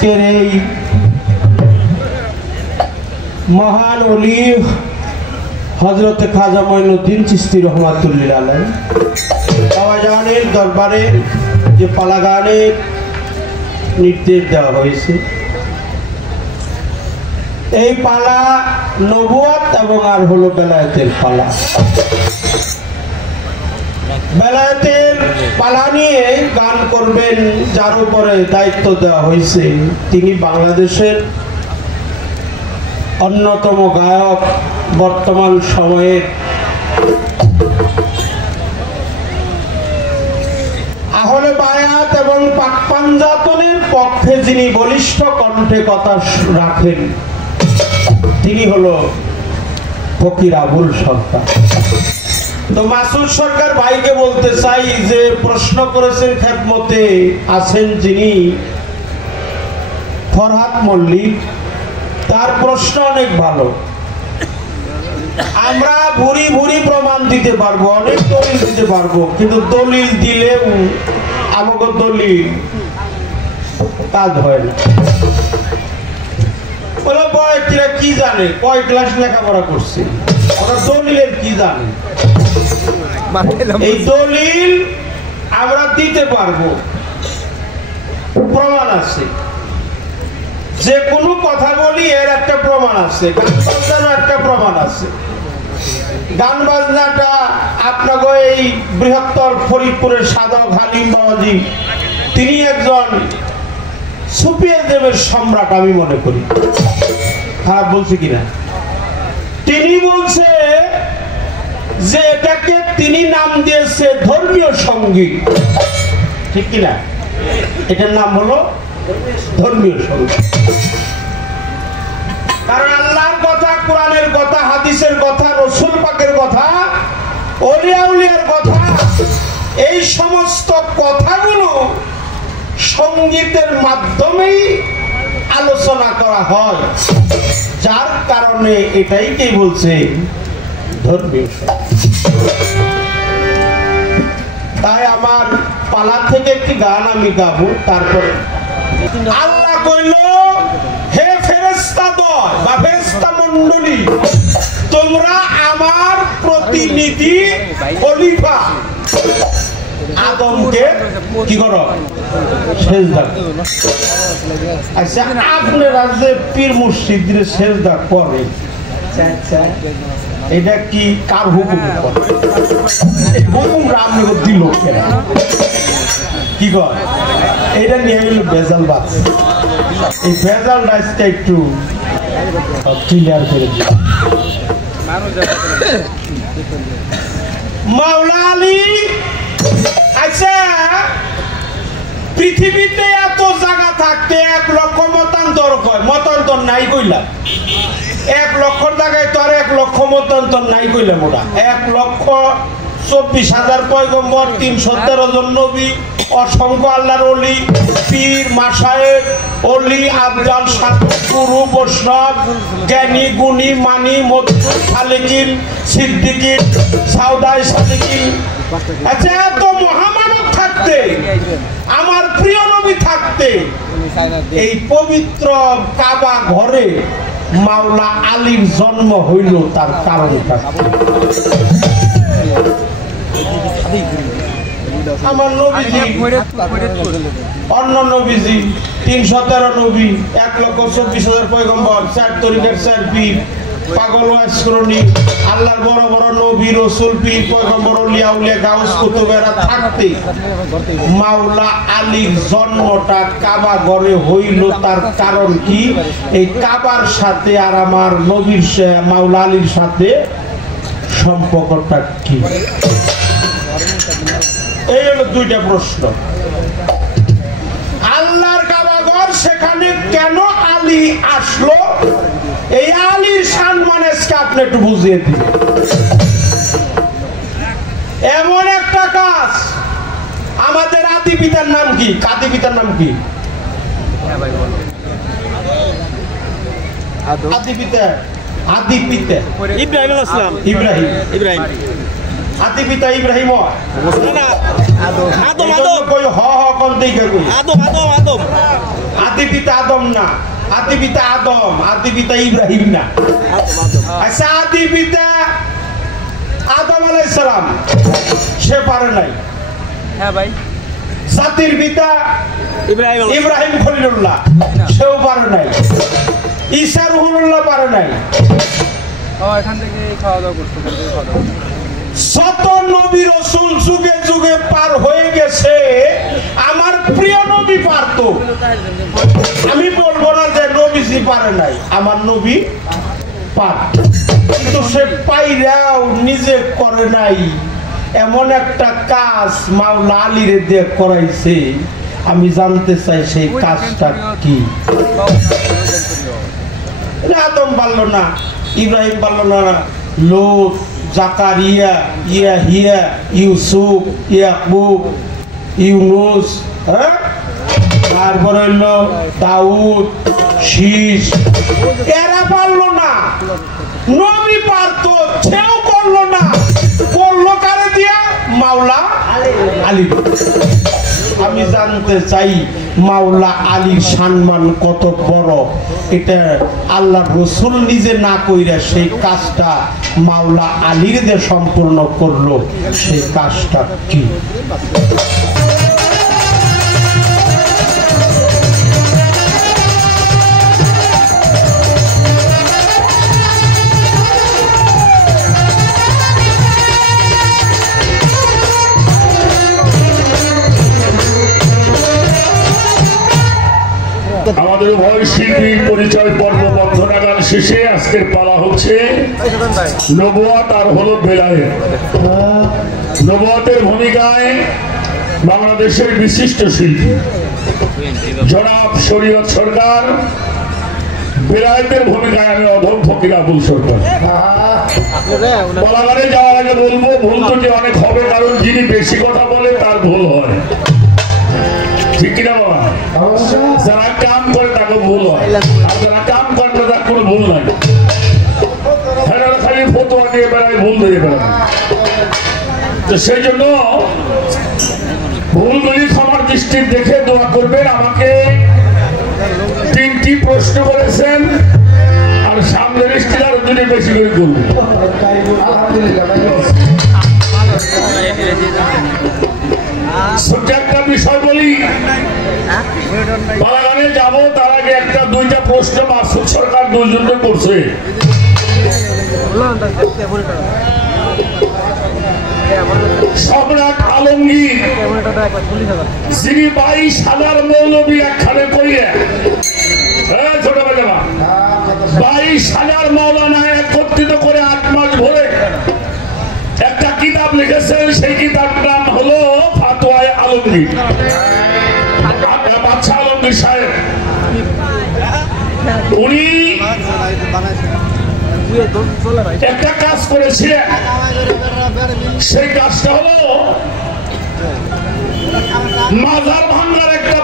আজকের এই মহান ওলি হযরত খাজা মঈনুদ্দিন চিশতি রহমাতুল্লাহ আলাইহি বাবাজানের দরবারে যে পালা গানের নির্দেশ দেওয়া হয়েছে, এই পালা নবুয়ত এবং আর হলো বেলায়েতের পালা। বেলায়েতের পালা নিয়ে গান করবেন যার উপরে দায়িত্ব দেওয়া হয়েছে, তিনি বাংলাদেশের অন্যতম গায়ক, বর্তমান সময়ের আহলে বায়াত এবং পাক পাঞ্জাতনের পক্ষে যিনি বলিষ্ঠ কণ্ঠে কথা রাখেন, তিনি হলো ফকির আবুল সরকার। তো মাসুদ সরকার ভাইকে বলতে চাই যে প্রশ্ন করেছেন, খেদমতে আছেন যিনি ফরহাদ মল্লিক, তার প্রশ্ন অনেক ভালো। আমরা ভুরি ভুরি প্রমাণ দিতে পারবো, অনেক দলিল দিতে পারবো, কিন্তু দলিল দিলেও আমাকে দলিল কাজ হয় না। বলে বয়সীরা কি জানে, কয় ক্লাস লেখাপড়া করছে, ওরা দলিলের কি জানে? এই দলিল আমরা দিতে পারবো, প্রমাণ আছে। যে কোনো কথা বলি এর একটা প্রমাণ আছে, গান বাজনার একটা প্রমাণ আছে। গান বাজনাটা আপনাকে এই বৃহত্তর ফরিদপুরের সাধক হালিম বাবাজি, তিনি একজন সুফিয়াজমের সম্রাট আমি মনে করি, খারাপ বলছি কিনা। তিনি বলছে যে এটাকে তিনি নাম দিয়েছে ধর্মীয় সঙ্গীত, ঠিক কিনা? এটার নাম হলো ধর্মীয় সঙ্গীত। কারণ আল্লাহর কথা, কোরআনের কথা, হাদিসের কথা, রাসূল পাকের কথা, ওলিয়া উলিয়ার কথা, এই সমস্ত কথাগুলো সঙ্গীতের মাধ্যমেই আলোচনা করা হয়, যার কারণে এটাইকে বলছে ধর্মীয় সঙ্গীত। তাই আমার পালা থেকে একটি গান আমি গাবো, তারপরে আল্লাহ কইল, হে ফেরেশতাদ্বয় বা ফেরেশতা মণ্ডলী, তোমরা আমার প্রতিনিধি খলিফা আদমকে কি করো? সেজদা। আচ্ছা, আপনারা যে পীর মুর্শিদদের সেজদা করে, এটা কি কার হুকুম? হুকুম রাম দিল কি কর? এটা নিয়ে গেল ভেজাল বাস। এই ভেজাল রাইসটা একটু ক্লিয়ার করে দিল। মাওলা আলী, আচ্ছা পৃথিবীতে এত জায়গা থাকতে 1 লক্ষ মতান্তর কয়, মতান্তর নাই কইলাম। 1 লক্ষর জায়গায় তো আর 1 লক্ষ মতান্তর নাই কইলাম। ওরা 1,24,000 পয়গম্বর, 313 জন নবী, অসংখ্য আল্লাহর ওলি, পীর, মাশায়েখ, ওলি, আবদাল, সাধু, গুরু, বৈষ্ণব, জ্ঞানী, গুণী, মানি, মধ্যম, সালেকিন, সিদ্দিকিন, সাউদাই সালেকিন। আচ্ছা, এত মহামানব থাকতে, আমার প্রিয় নবী থাকতে, এই পবিত্র কাবা ঘরে মাওলা আলীর জন্ম হইল, তার কারণটা আমার নবীজি, অন্য নবীজি 313 নবী, 1,24,000 পয়গম্বর, 4 তরিকার 4 পীর, পাগল ওয়াসকরণী, আল্লাহর বড় বড় নবী, রাসূল, পীর, পয়গম্বর, ওলিয়া উলিয়া, গাউস, কুতুবেরা থাকতে মাওলা আলীর জন্মটা কাবা ঘরে হইল, তার কারণ কি? এই কাবার সাথে আর আমার নবীর মাওলা আলীর সাথে সম্পর্কটা কি? এই হলো 2টা প্রশ্ন। আল্লাহর কাবাঘর, সেখানে কেন আলী আসলো? এই আলীর সম্মানকে আপনি একটু বুঝিয়ে দিন। এমন একটা কাজ, আমাদের আদি পিতার নাম কি? আদি পিতার নাম কি? আদি পিতা ইব্রাহিম আলাইহিস সালাম। ইব্রাহিম আদি পিতা ইব্রাহিম আদম আদম কই হ হ কোন দিকে কই আদম আদম আদম আদি পিতা আদম না আদি পিতা আদম আদি পিতা ইব্রাহিম না আচ্ছা আদি পিতা আদম আলাইহিস সালাম সে পারে নাই হ্যাঁ ভাই জাতির পিতা ইব্রাহিম খলিলুল্লাহ সেও পারে নাই ঈসা রুহুল্লাহ পারে নাই এখান থেকে খাওয়া দাওয়া করতে শত নবী রাসূল যুগে যুগে পার হয়ে গেছে আমার প্রিয় নবী পারতো আমি বলবো না যে নবীজি পারে নাই আমার নবী পারত কিন্তু সে পাইরাও নিজে করে নাই এমন একটা কাজ মাওলা আলীরে দিয়ে করাইছে আমি জানতে চাই সেই কাজটা কি আদম পারল না ইব্রাহিম পারল না লোত জাকারিয়া ইয়াহিয়া ইউসুফ ইয়াকুব ইউনুস হ্যাঁ তারপরে হইল দাউদ শীষ এরা পারল না নবী পারতো সেও করলো না করলো কারে দিয়া মাওলা আলী আমি জানতে চাই মাওলা আলীর সম্মান কত বড় এটা আল্লাহ রসুল নিজে না কইরা সেই কাজটা মাওলা আলীর দিয়ে সম্পূর্ণ করলো সেই কাজটা কি আমাদের ভয় শিল্পীর পরিচয় পর্ব বন্ধনাগান শেষে আজকের পালা হচ্ছে নবুয়াত আর হলো বেলায়েত। নবুয়াতের ভূমিকায় বাংলাদেশের বিশিষ্ট শিল্পী জনাব শরীয়ত সরকার, বেলায়েতের ভূমিকায় আমি অধম ফকির আবুল সরকার। পালাগানে যাওয়ার আগে বলবো ভুল তো যে অনেক হবে, কারণ যিনি বেশি কথা বলে তার ভুল হয়, ঠিক কিনা বাবা? যারা কাম করে তাকে ভুল হয়, আর যারা কাম করে না তার কোনো ভুল নাই। খালি ফতোয়া দিয়ে বেড়ায়, ভুল দিয়ে বেড়ায়। তো সেই জন্য ভুলগুলি ক্ষমার দৃষ্টি দেখে দোয়া করবেন। আমাকে 3টি প্রশ্ন করেছেন আর সামনের দৃষ্টি আরো 2টি বেশি করে করবেন। একটা বিষয় বলি, বাগানে যাব তার আগে 1-2টা প্রশ্ন মাসুদ সরকার দুজনে করছে। সম্রাট আলমগীর যিনি 22,000 মৌলবী একখানে করিয়ে, ছোট বাবা 22,000 মৌলানা একত্রিত করে 8 মাস ভরে একটা কিতাব লিখেছেন, সেই কিতাবটার নাম হলো ফাতোয়ায়ে আলমগীর। বাদশা আলমগীর সাহেব উনি একটা কাজ করেছিলেন, সেই কাজটা হলো মাজার ভাঙার একটা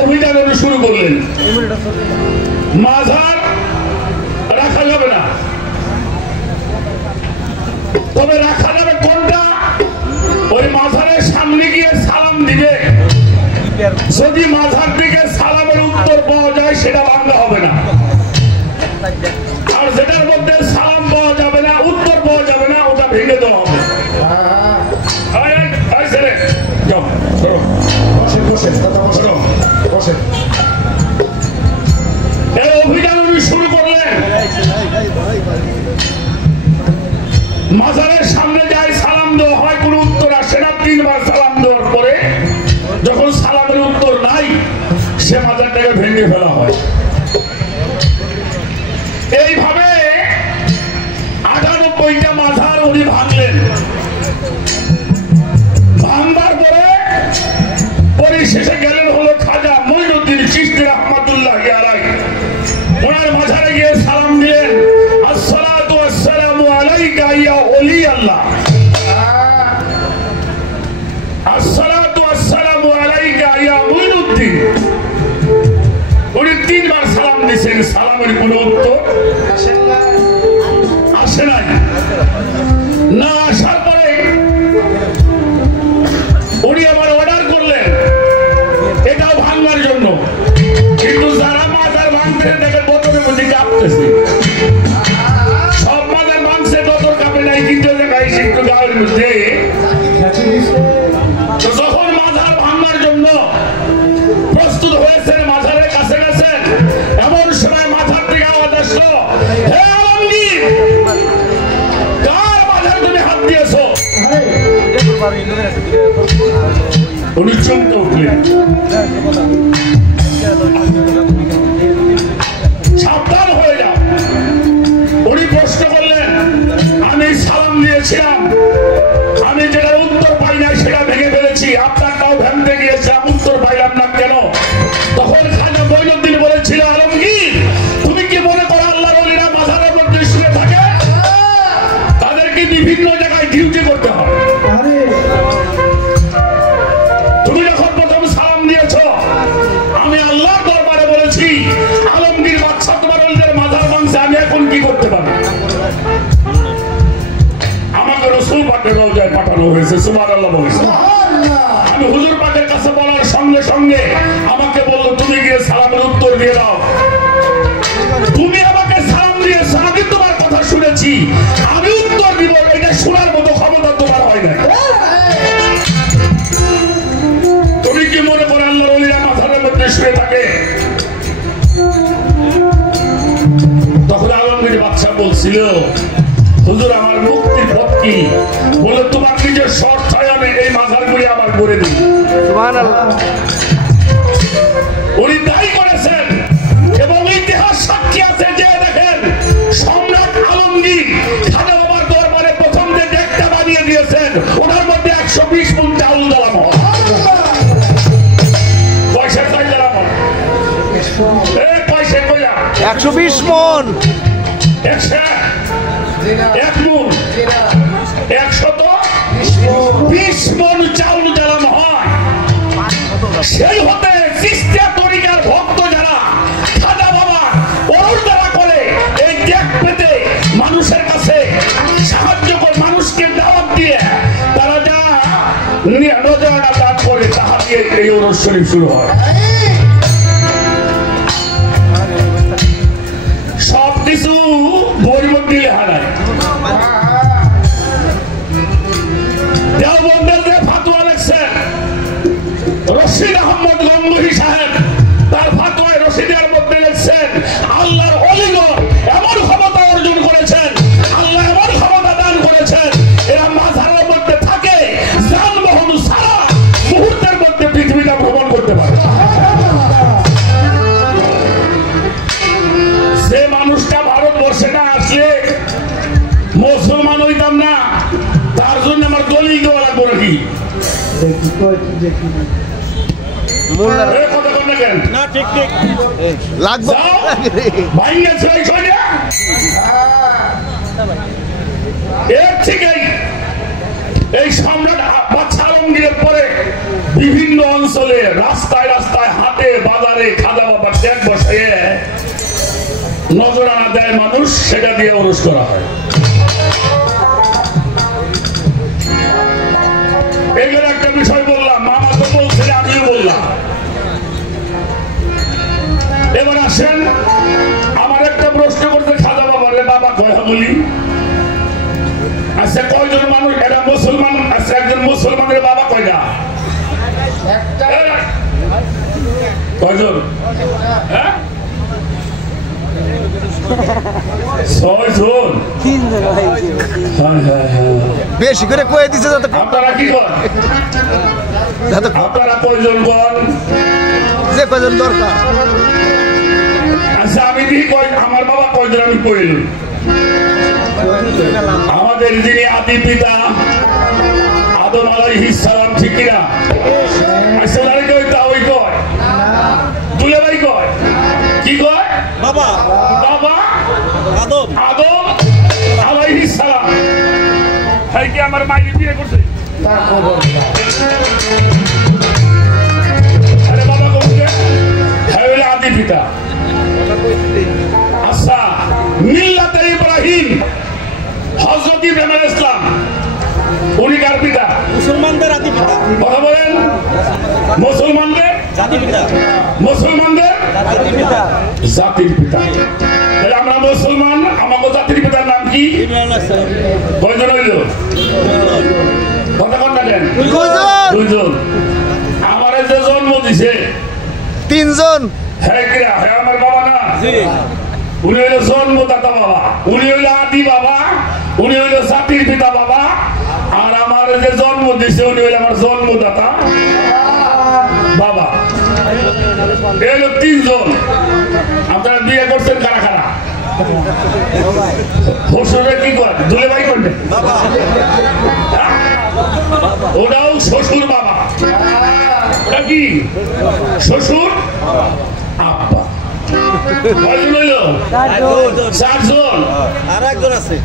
অভিযান উনি শুরু করলেন। মাজার রাখা যাবে না, তবে রাখা যাবে কোনটা? ওই মাজারের সামনে গিয়ে সালাম দিবে, যদি মাজার দিকে সালামের উত্তর পাওয়া যায় সেটা ভাঙা হবে না, আর যেটার মধ্যে সালাম পাওয়া যাবে না, উত্তর পাওয়া যাবে না, ওটা ভেঙে দেওয়া হবে। এই অভিযান উনি শুরু করলেন। মাজারের সামনে যায়, সালাম দেওয়া হয়, কোন উত্তর আসে না। 3 বার সালাম দেওয়ার পরে যখন সালামের উত্তর নাই, সে মাজারটাকে ভেঙে ফেলা হয়। এইভাবে 98টা মাজার উনি ভাঙলেন। ভাঙবার পরে পরিশেষে গেলেন হলো খাজা মঈনুদ্দিন চিশতি রাহমাতুল্লাহি আলাইহি। ওনার মাজারে গিয়ে সালাম দিলেন, আসসালাতু ওয়াসসালামু আলাইকা ইয়া ওলি আল্লাহ, আসসালাতু ওয়াসসালামু আলাইকা ইয়া মঈনুদ্দিন। উনি 3 বার সালাম দিয়েছেন, সালামের কোনো উত্তর আসে নাই। না আসার পরে উনি আবার অর্ডার করলেন এটাও ভাঙবার জন্য, কিন্তু যারা মাজার ভাঙতে দেখে বোতলের মধ্যে কাঁপতেছে, সব মাজার ভাঙছে বোতল কাঁপে নাই, কিন্তু জায়গায় একটু গায়ের মধ্যে। যখন মাজার ভাঙবার জন্য প্রস্তুত হয়েছেন, মাজারের কাছে গেছেন, এমন সময় মাথার থেকে আওয়াজ আসলো, হে আলমগীর, কার মাথার তুমি হাত দিয়েছো? উনি চমকে উঠলেন, সাবধান হয়ে যাও। উনি প্রশ্ন করলেন, আমি সালাম দিয়েছিলাম, আমি যেটা উত্তর পাই নাই সেটা ভেঙে ফেলেছি, আপনারটাও ভাঙতে গিয়েছিলাম, উত্তর পাইলাম না কেন? তখন খাজা মঈনুদ্দিন বলেছিল, আলমগীর, তুমি কি মনে করো আল্লাহর ওলিরা মাজারের মধ্যে শুয়ে থাকে? তাদেরকে বিভিন্ন জায়গায় ডিউটি করতে হয়। তুমি যখন প্রথম সালাম দিয়েছ, আমি আল্লাহর দরবারে বলেছি, আলমগীর বাদশা তোমার ওলিদের মাজার ভাঙছে, আমি এখন কি করতে পারি? আমাকে রাসূল পাকের রওজায় পাঠানো হয়েছে, সুবহানাল্লাহ বলেছে। আমি হুজুর পাকের কাছে বলার সঙ্গে সঙ্গে আমাকে বললো, তুমি গিয়ে সালামের উত্তর দিয়ে দাও। তুমি আমাকে সালাম দিয়েছো, আমি তোমার কথা শুনেছি, আমি উত্তর দিব, এটা শোনার মতো ক্ষমতা তোমার হয় না। তুমি কি মনে করো আল্লাহর ওলিরা মাথার মধ্যে শুয়ে থাকে? তখন আলমগীর বাদশা বলছিল, হুজুর, আমার মুক্তির পথ কি? বলে, তোমার নিজের স্বর্থায়নে এই মাজারগুলি আমার করে দিই। সুবহানাল্লাহ। উনি তাই করেছেন, এবং ইতিহাস সাক্ষী আছে যে দেখেন, সম্রাট আলমগীর খাজা বাবার দরবারে প্রথম যে ডেকটা বানিয়ে দিয়েছেন, ওনার মধ্যে 120 মণ চাউল জ্বালানো হয়। পয়সা চাই জ্বালানো, পয়সা কইয়া 120 মণ, 1 মণ, 120 মণ চাউল জ্বালানো হয়। সেই হতে চিশতিয়া তরিকার ভক্ত যারা খাজা বাবা অনুরোধ দ্বারা করে এই ডেক পেতে মানুষের কাছে সাহায্য করে, মানুষকে দাওয়াত দিয়ে তারা যা নজরানা দান করে, তাহা দিয়ে এই ওরস শরীফ শুরু হয়। সবকিছু বইয়ের মধ্যে লেখা নাই। দেওবন্দের যে ফাতোয়া লিখছেন রশিদ আহমদ গঙ্গুহি সাহেব, তার ফাতোয়ায় রশিদের মধ্যে লিখছেন, আল্লাহর ওলিগণ এমন ক্ষমতা অর্জন করেছেন, আল্লাহ এমন ক্ষমতা দান করেছেন, এরা মাজারের মধ্যে থাকে, যানবাহন সারা মুহূর্তের মধ্যে পৃথিবীটা ভ্রমণ করতে পারে। যে মানুষটা ভারতবর্ষে না আসলে মুসলমান হইতাম না, তার জন্য আমার দলিল দেওয়া লাগবে নাকি? এই সম্রাট বাদশা আলমগীরের পরে বিভিন্ন অঞ্চলে রাস্তায় রাস্তায়, হাটে বাজারে খাজা বাবার ট্যাগ বসিয়ে নজরানা দেয় মানুষ, সেটা দিয়ে ওরস করা হয়। এগুলো একটা বিষয় বললাম, মামা তো বলছে, আমিও বললাম। এবার আসেন, আমার একটা প্রশ্ন করতে খাজা বাবারে, বাবা কয়া বলি, আচ্ছা কয়জন মানুষ এরা মুসলমান? আচ্ছা একজন মুসলমানের বাবা কয়টা? কয়জন? হ্যাঁ, 6 জন। বেশি করে কয়ে দিছে যাতে আপনারা কি করেন? আপনারা কয়জন বল? যে কয়জন দরকার। আচ্ছা আমি দিই, আমার বাবা কয়জন আমি কইল। আমাদের যিনি আদি পিতা আদম আলাইহিস সালাম, ঠিক কিনা? আচ্ছা দাঁড়িয়ে কই, তা ওই কয় দুলে ভাই কয়, কি কয়? বাবা বাবা আদম আলাইহিস সালাম। ভাই কি আমার মাইকে বিয়ে করছে? আরে বাবা বলছে, হ্যাঁ আদি পিতা। আচ্ছা মিল্লাতে ইব্রাহিম, হযরত হযরত ইব্রাহিম ইসলাম উনি কার পিতা? মুসলমানদের আদি পিতা। কথা বলেন। মুসলমানদের জাতির পিতা। মুসলমানদের জাতির পিতা। জাতির পিতা। তাহলে আমরা মুসলমান, আমাদের জাতির পিতার নাম কি? ইব্রাহিম আলাইহিস সালাম। কয়জন হইল? কথা কথা দেন। দুইজন। আমার যে জন্ম দিছে 3 জন। হ্যাঁ কিরা, হ্যাঁ আমার বাবা না? জি। উনি হইল জন্মদাতা বাবা, উনি হইল আদি বাবা, উনি হইল জাতির পিতা বাবা, আর আমার যে জন্ম দিছে উনি হইল আমার জন্মদাতা বাবা। এই হলো 3 জন। আপনারা বিয়ে করছেন কারা কারা? শ্বশুরে কি করে? দুলে ভাই করবে, ওটাও শ্বশুর বাবা। ওটা কি? শ্বশুর আব্বা। কয়জন হইল? 4 জন। আর একজন আছে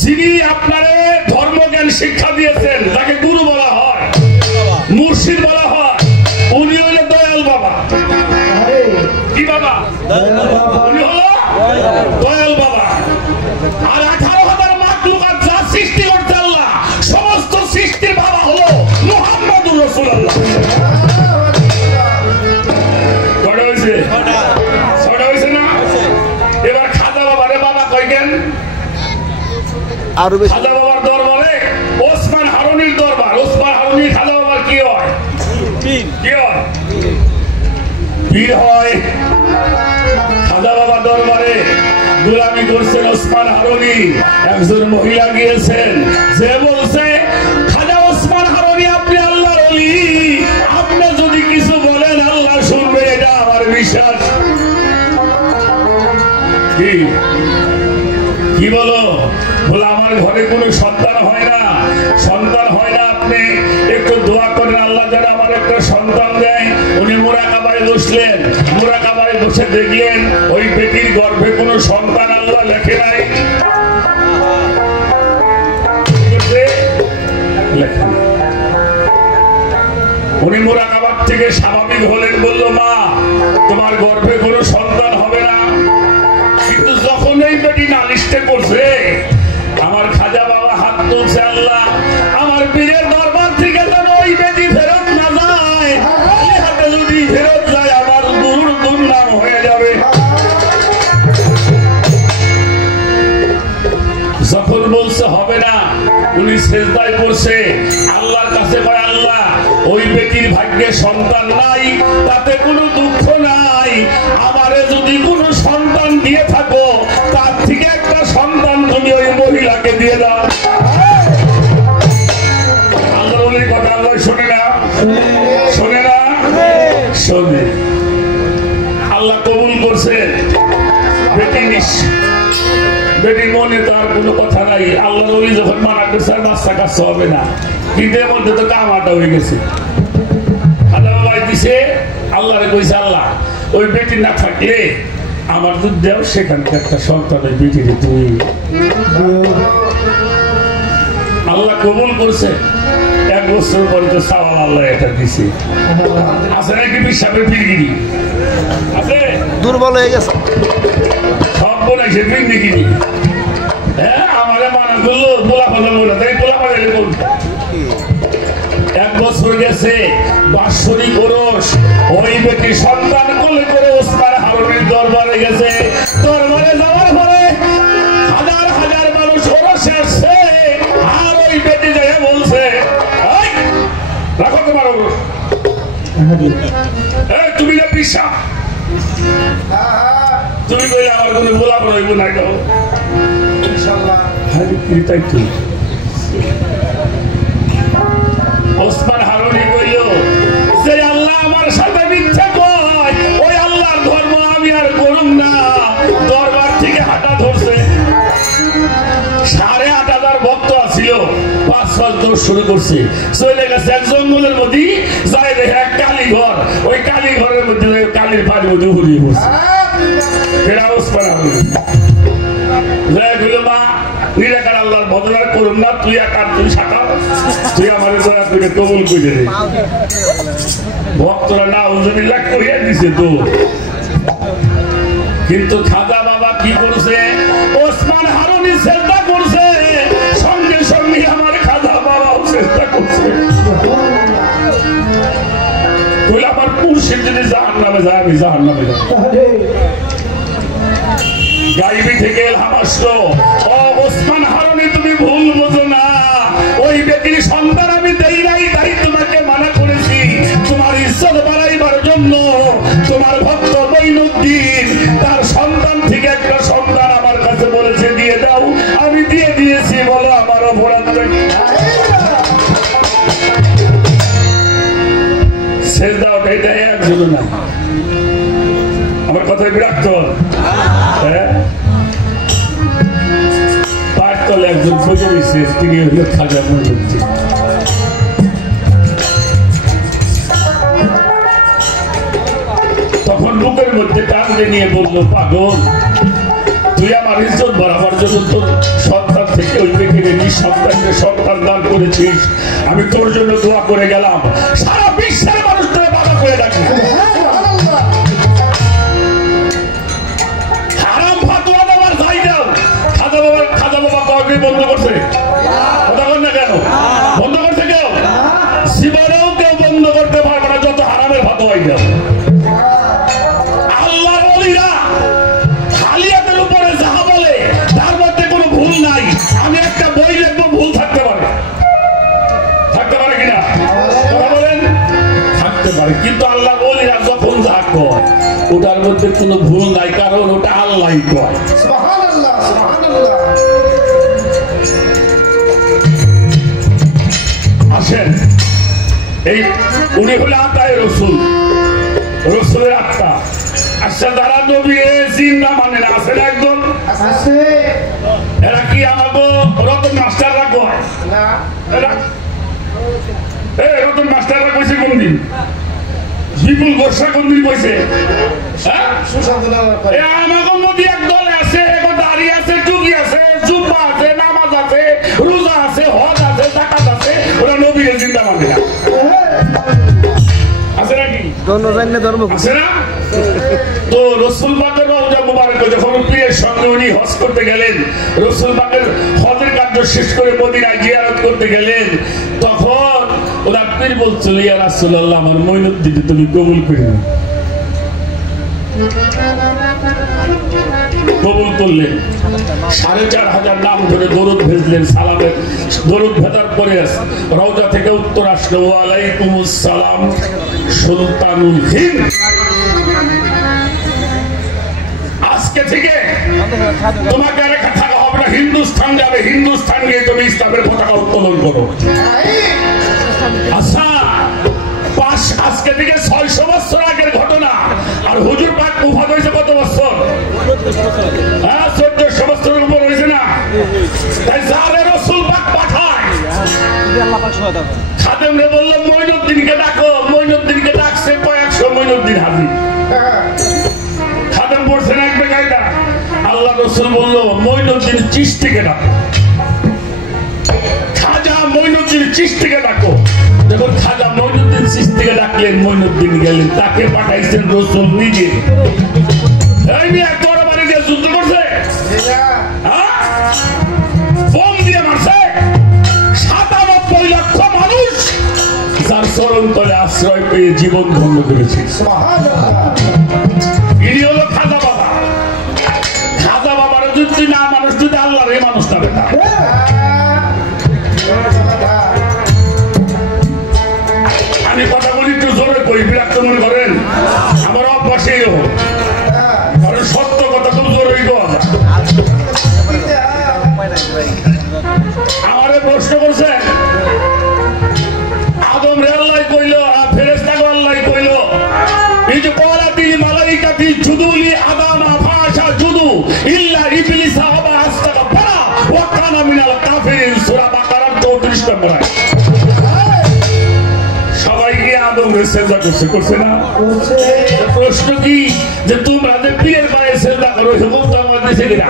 যিনি আপনারে ধর্মজ্ঞান শিক্ষা দিয়েছেন, যাকে গুরু বলা হয়, মুর্শিদ বলা হয়, উনি হইল দয়াল বাবা। কি বাবা? উনি হলো দয়াল বাবা। আর 18,000 মাখলুকাত যা সৃষ্টি করতে আল্লাহ, সমস্ত সৃষ্টির বাবা হলো মুহাম্মদুর রাসূলুল্লাহ। কয়টা হয়েছে? 6টা হয়েছে না? এবার খাজা বাবারে বাবা কয়কেন? আরো বেশি। খাজা বাবার দরবারে ওসমান হারুনির দরবার। ওসমান হারুনি খাজা বাবার কি হয়? পীর। কি হয়? পীর হয়। খাজা বাবার দরবারে গোলামি করছেন ওসমান হারুনি। একজন মহিলা গিয়েছেন, যে বলছে, খাজা ওসমান হারুনি আপনি আল্লাহর ওলি, আপনি যদি কিছু বলেন আল্লাহ শুনবে, এটা আমার বিশ্বাস। কি কি বলো? বলে আমার ঘরে কোনো সন্তান হয় না, সন্তান হয় না, আপনি একটু দোয়া করেন আল্লাহ যেন আমার একটা সন্তান দেয়। উনি মুরাকাবায় বসলেন, মুরাকাবায় বসে দেখলেন ওই বেটির গর্ভে কোনো সন্তান আল্লাহ লেখে নাই। উনি মুরাকাবাদ থেকে স্বাভাবিক হলেন, বলল মা তোমার গর্ভে কোনো সন্তান হবে না। কিন্তু যখন এই বেটি নালিশটা করছে, আমার খাজা বাবা হাত তুলছে, আল্লাহ আমার পীরের দরবার থেকে যেন ওই বেটি ফেরত না যায়, হাতে যদি ফেরত যায় আমার গুরুর দুর্নাম হয়ে যাবে। যখন বলছে হবে না, উনি সেজদায় পড়ছে, আল্লাহর কাছে কয় আল্লাহ ওই বেটির ভাগ্যে সন্তান নাই, তাতে কোনো দুঃখ নাই, আমারে যদি কোনো সন্তান দিয়ে থাকো তার থেকে একটা সন্তান তুমি ওই মহিলাকে দিয়ে দাও। আল্লাহর কথা আল্লাহ শোনে না? শোনে না? শোনে। আল্লাহ কবুল করছে। বেটির মনে তার কোনো কথা নাই। আল্লাহর ওলি যখন মানা করছে আর বাচ্চা কাচ্চা হবে না, কিন্তু এর মধ্যে তো কামাটা হয়ে গেছে। খাজা বাবা দিছে, আল্লাহরে কইছে আল্লাহ ওই বেটি না থাকলে আমার দুধ দেও, সেখানকার একটা সন্তানের বেটিরে তুই। আল্লাহ কবুল করছে। 1 বছর পরে তো সাওয়াল আল্লাহ এটা দিছে। আছে নাকি বিশ্বাসের পীরগিরি? আছে? দুর্বল হয়ে গেছে। সব বলেছে পীরগিরি। হ্যাঁ, আমারে মানা করলো পোলা ফলা বলে, তাই পোলা ফলাইলে বলতো। 1 বছর গেছে, বাৎসরিক ওরস, ওই বেটি সন্তান কোলে করে ওসমান হারুনির দরবারে গেছে। দরবারে যাওয়ার পরে হাজার হাজার মানুষ ওরসে আসছে, আর ওই বেটি যায় বলছে, রাখো তোমার ওরস। তুমি না পিসা, তুমি কইলে আমার কোনো গোলাপ রইব না। তাই তো ওসমান হারুনি কইল যে আল্লাহ আমার সাথে মিথ্যা কয়, ওই আল্লাহর ধর্ম আমি আর করুম না। দরবার থেকে হাঁটা ধরছে। 8,500 ভক্ত আসিল, 5-5 দৌড় শুরু করছে। চলে গেছে এক জঙ্গলের মধ্যে, যাই দেখে এক কালী ঘর, ওই কালী ঘরের মধ্যে কালীর পানির মধ্যে ঘুরিয়ে পড়ছে। ফেরা ওসমান হারুনি যাই কইল মা নিরাকার আল্লাহর বদলার করুন না, তুই একার তুই সাকার, তুই আমার দয়া করে কবুল করে দে। ভক্তরা না উজনিল্লাহ করিয়া দিছে তো। কিন্তু খাজা বাবা কি করছে? ওসমান হারুনি চেষ্টা করছে, সঙ্গে সঙ্গে আমার খাজা বাবাও চেষ্টা করছে। তুই আমার মুর্শিদ যদি জাহান্নামে যায়, আমি জাহান্নামে যাব। গাইবি থেকে এলহাম আসলো, ও ওসমান হারুনি তুমি ভুল বোঝো না, ওই ব্যক্তির সন্তান আমি দেই নাই, তাই তোমাকে মানা করেছি। তোমার ইজ্জত বাড়াইবার জন্য তোমার ভক্ত মঈনুদ্দিন তার সন্তান থেকে একটা সন্তান আমার কাছে বলেছে দিয়ে দাও, আমি দিয়ে দিয়েছি। বলো আমার অপরাধ শেষ দাও, এটাই একজন না। আমার কথায় বিরক্ত পাঠ করলে একজন খুঁজে দিচ্ছে, তিনি হলো খাজা মঈনুদ্দিন। তখন বুকের মধ্যে টানতে নিয়ে বললো, পাগল তুই আমার ইজ্জত বাড়াবার জন্য তোর সন্তান থেকে ওই ব্যক্তিকে নিঃসন্তানকে সন্তান দান করেছিস, আমি তোর জন্য দোয়া করে গেলাম, সারা বিশ্বের মানুষ তোর বাবা করে ডাকবে। হারাম ফাতুয়া দেওয়ার ভাই দাও। খাজা বাবা কয়েকদিন বন্ধ করছে, কথা বল না কেন বন্ধ করছে? কেউ জীবনেও কেউ বন্ধ করতে পারবে না যত হারামের ফাতুয়াই দাও। আল্লাহর ওলিরা খালিয়াতের উপরে যাহা বলে তার মধ্যে কোনো ভুল নাই। আমি একটা বই লিখবো, ভুল থাকতে পারে, থাকতে পারে কিনা কথা বলেন? থাকতে পারে, কিন্তু আল্লাহর ওলিরা যখন যা কয় ওটার মধ্যে কোনো ভুল নাই, কারণ ওটা আল্লাহই কয়। সুবহানাল্লাহ, সুবহানাল্লাহ। আসেন, এই উনি হলে আত্মায় রসুল, রসুলের আত্মা। আচ্ছা, যারা নবী জিন্দা মানে না, আছে না একদম? এরা কি আমাকে রতন মাস্টাররা কয় না? রতন মাস্টাররা কইছে কোন দিন? বিপুল গোস্বা কোন দিন কইছে? আমাকে মধ্যে এক দল আছে, দাড়ি আছে, টুপি আছে, জুব্বা আছে, নামাজ আছে, রোজা আছে, হজ আছে, যাকাত আছে, ওরা নবী জিন্দা মানে না। আছে নাকি? আছে না? তো রসুল পাকের রওজা মুবারক যখন পীরের সঙ্গে উনি হজ করতে গেলেন, রসুল পাকের হজের কার্য শেষ করে মদিনায় জিয়ারত করতে গেলেন, তখন ওরা পীর বলছিল, ইয়া রাসূলুল্লাহ আমার মঈনুদ্দিন তুমি কবুল করে নাও। কবুল করলেন, ৪,৫০০ নাম ধরে দরুদ ভেজলেন, সালামের দরুদ ভেজার পরে রওজা থেকে উত্তর আসলো, ওয়ালাইকুমুস সালাম সুলতানুল হিন্দ। আজকে থেকে তোমাকে আর একা থাকা হবে না, হিন্দুস্তান যাবে, হিন্দুস্তান গিয়ে তুমি ইসলামের পতাকা উত্তোলন করো। আচ্ছা, আজকে থেকে ৬০০ বছর আগের ঘটনা, আর হুজুর পাক মুফাত হয়েছে কত বছর? ১৪০০ বছরের উপর হয়েছে না? তাই যারে রসুল পাক পাঠায়, খাদেমরে বললো মঈনুদ্দিনকে ডাকো, মঈনুদ্দিনকে ডাকছে, কয়েকশো মঈনুদ্দিন হাজির। খাদেম পড়ছে না একবার কায়দা, আল্লাহ রসুল বললো মঈনুদ্দিন চিশতিকে ডাকো, খাজা মঈনুদ্দিন চিশতিকে ডাকো। যখন খাজা মঈনুদ্দিন চিশতিকে ডাকলেন, মঈনুদ্দিন গেলেন, তাকে পাঠাইছেন রসুল নিজে। এই নিয়ে এত বড় বাড়ি দিয়ে যুদ্ধ করছে, বোম দিয়ে মারছে, ৯৭ লক্ষ মানুষ যার চরণ তলে আশ্রয় পেয়ে জীবন ধন্য করেছে। ইনি হলো খাজা বাবা। খাজা বাবার যদি না মানুষ, যদি আল্লাহর এই মানুষ না বেটা। আমি কথা বলি একটু জোরে কই, বিরক্ত মনে করেন? আমার অভ্যাসেই হোক, কারণ সত্য কথা খুব জোরেই কওয়া যায়। আমারে প্রশ্ন করছেন, আদম রে আল্লাহ কইল, ফেরেশতাকে আল্লাহ কইল, এই যে কলাতি মালাইকাতি জুদুলি আদামা ফাশা জুদু ইল্লা ইবলিস আবা আস্তাগফারা ওয়া কানা মিনাল কাফিরিন, সূরা বাকারার ৩৪ নম্বর আয়াত। সবাই কি আদম রে সিজদা করছে না? প্রশ্ন কি যে তোমরা যে পীরের পায়ে সিজদা করো, হুকুম তো আমার দিছে কিনা?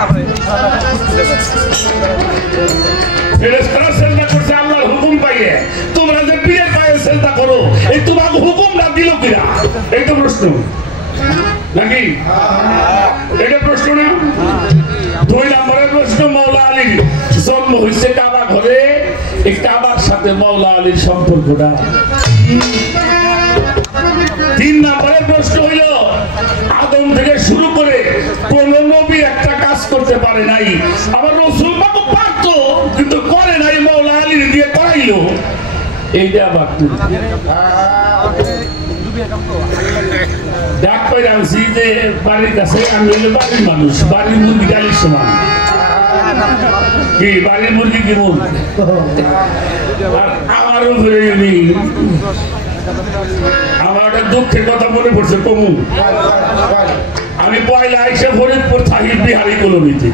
ফেরেশতারা সিজদা করছে আল্লাহর হুকুম পাইয়ে, তোমরা যে পীরের পায়ে সিজদা করো, এই তোমাকে হুকুম না দিল কিনা? এই তো প্রশ্ন নাকি? এটা প্রশ্ন না? ২ নম্বরের প্রশ্ন মওলা আলী সাথে মাওলা আলীর সম্পর্কটা। 3 নম্বরে প্রশ্ন হইল আদম থেকে শুরু করে কোন নবী একটা কাজ করতে পারে নাই, আবার রাসূল পারত কিন্তু করে নাই, মাওলা আলীর দিয়ে করাইলো। এইটা আবার ডাক পাই আনছি যে বাড়ির কাছে আমি হইলে বাড়ির মানুষ, বাড়ির মুরগি গালির সমান। কি বাড়ির মুরগি কেমন? আর আমার উপরে আমার একটা দুঃখের কথা মনে পড়ছে কমু। আমি পয়লা আইসা ফরিদপুর থাকি বিহারি কলোনিতে।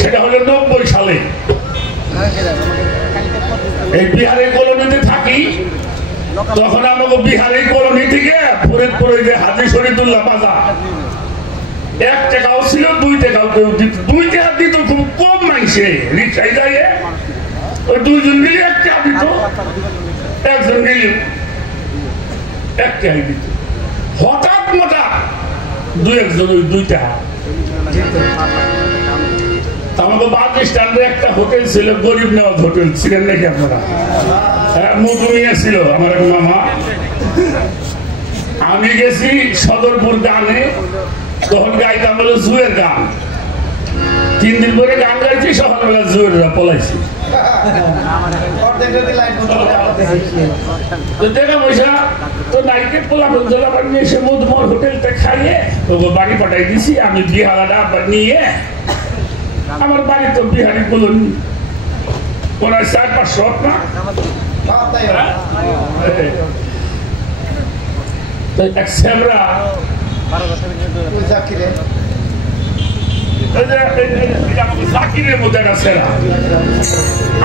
সেটা হলো 90 সালে। এই বিহারি কলোনিতে থাকি, তখন আমাকে বিহারি কলোনি থেকে ফরিদপুরে যে হাজী শরীদুল্লাহ বাজার 1 টাকাও ছিল, 2 টাকাও কেউ দিত। 2 টাকা দিত খুব কম মাইছে, রিক্সায় যাইয়ে ওই 2 জন মিলে 1 টাকা দিত, একজন মিলে 1 টাকা দিত। হঠাৎ মোটা 2-1 জন ওই 2 টাকা। আমাকে বাস স্ট্যান্ডে একটা হোটেল ছিল, গরিব নেওয়াজ হোটেল, ছিলেন নাকি আপনারা? মধুমিয়া ছিল আমার এক মামা। আমি গেছি সদরপুর গানে, তখন গাইতাম হলো জুয়ের গান। 3 দিন পরে গান গাইছি, সকালবেলা জুয়েরা পলাইছি। দেখা পয়সা তো নাইকে পোলাম নিয়ে এসে মধুমর হোটেলটা খাইয়ে বাড়ি পাঠাই দিছি। আমি বিহারাটা নিয়ে আমার বাড়ি তো বিহারি কলোনি, প্রায় 400-500 না। এক শ্যামরা জাকিরের মধ্যে একটা সেরা,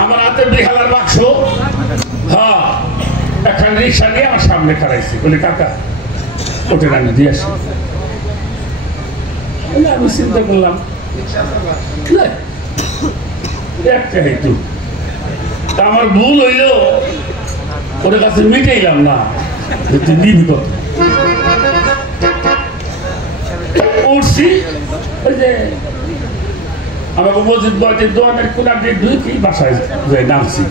আমার হাতে বিহালার বাক্স, হ্যাঁ এখন রিক্সা নিয়ে আমার সামনে খারাইছি। বলি কাকা ওটা আমি দিয়ে আসি। আমি চিন্তা করলাম একটা হেতু আমার ভুল হইল, ওদের কাছে মিটাইলাম না, নিবি কত উঠছি। ওই যে আমাকে মসজিদ বাড়িতে দোয়ানের কোনার দিয়ে ঢুকি বাসায় যাই নামছি।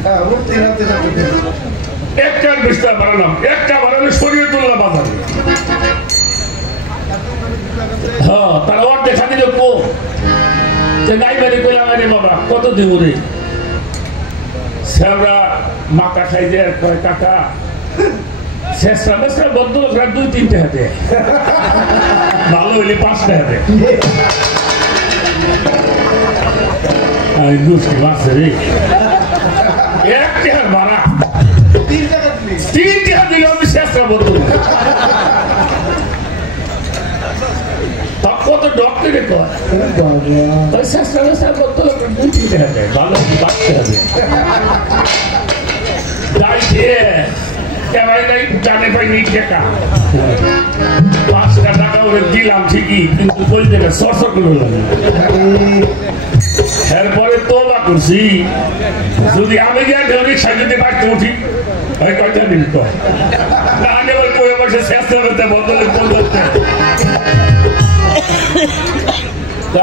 1 টাকার বিস্তার বাড়ালাম, 1 টাকা বাড়ালে শরীয়তুল্লাহ বাজারে। হ্যাঁ তারা ওর দেখা দিল কো যে নাই বাড়ি কইলাম, আরে বাবা কত দিব রে? সেরা মাকা খাই যে কয় টাকা শেষরা বেসরা বদ্ধ লোকরা 2-3 টাকা দেয়, ভালো হইলে 5 টাকা দেয়। গোষ্ঠী বাঁচছে রে, 1 টাকার ভাড়া 3 টাকা দিলে আমি শেষরা বদ্ধ। কত ডক্টরে কয় শেষরা বেসরা বদ্ধ লোকরা 2-3 টাকা দেয়, ভালো 5 টাকা দেয়। জানে পাইনি টাকা 5 টাকা ওরে দিলাম ঠিকই, কিন্তু বলতে না সরসর করে। এরপরে তোবা করছি, যদি আমি রিক্সা যদি বাড়তে উঠি কয়টা দিন তো শেষ করতে বদলে বলতে।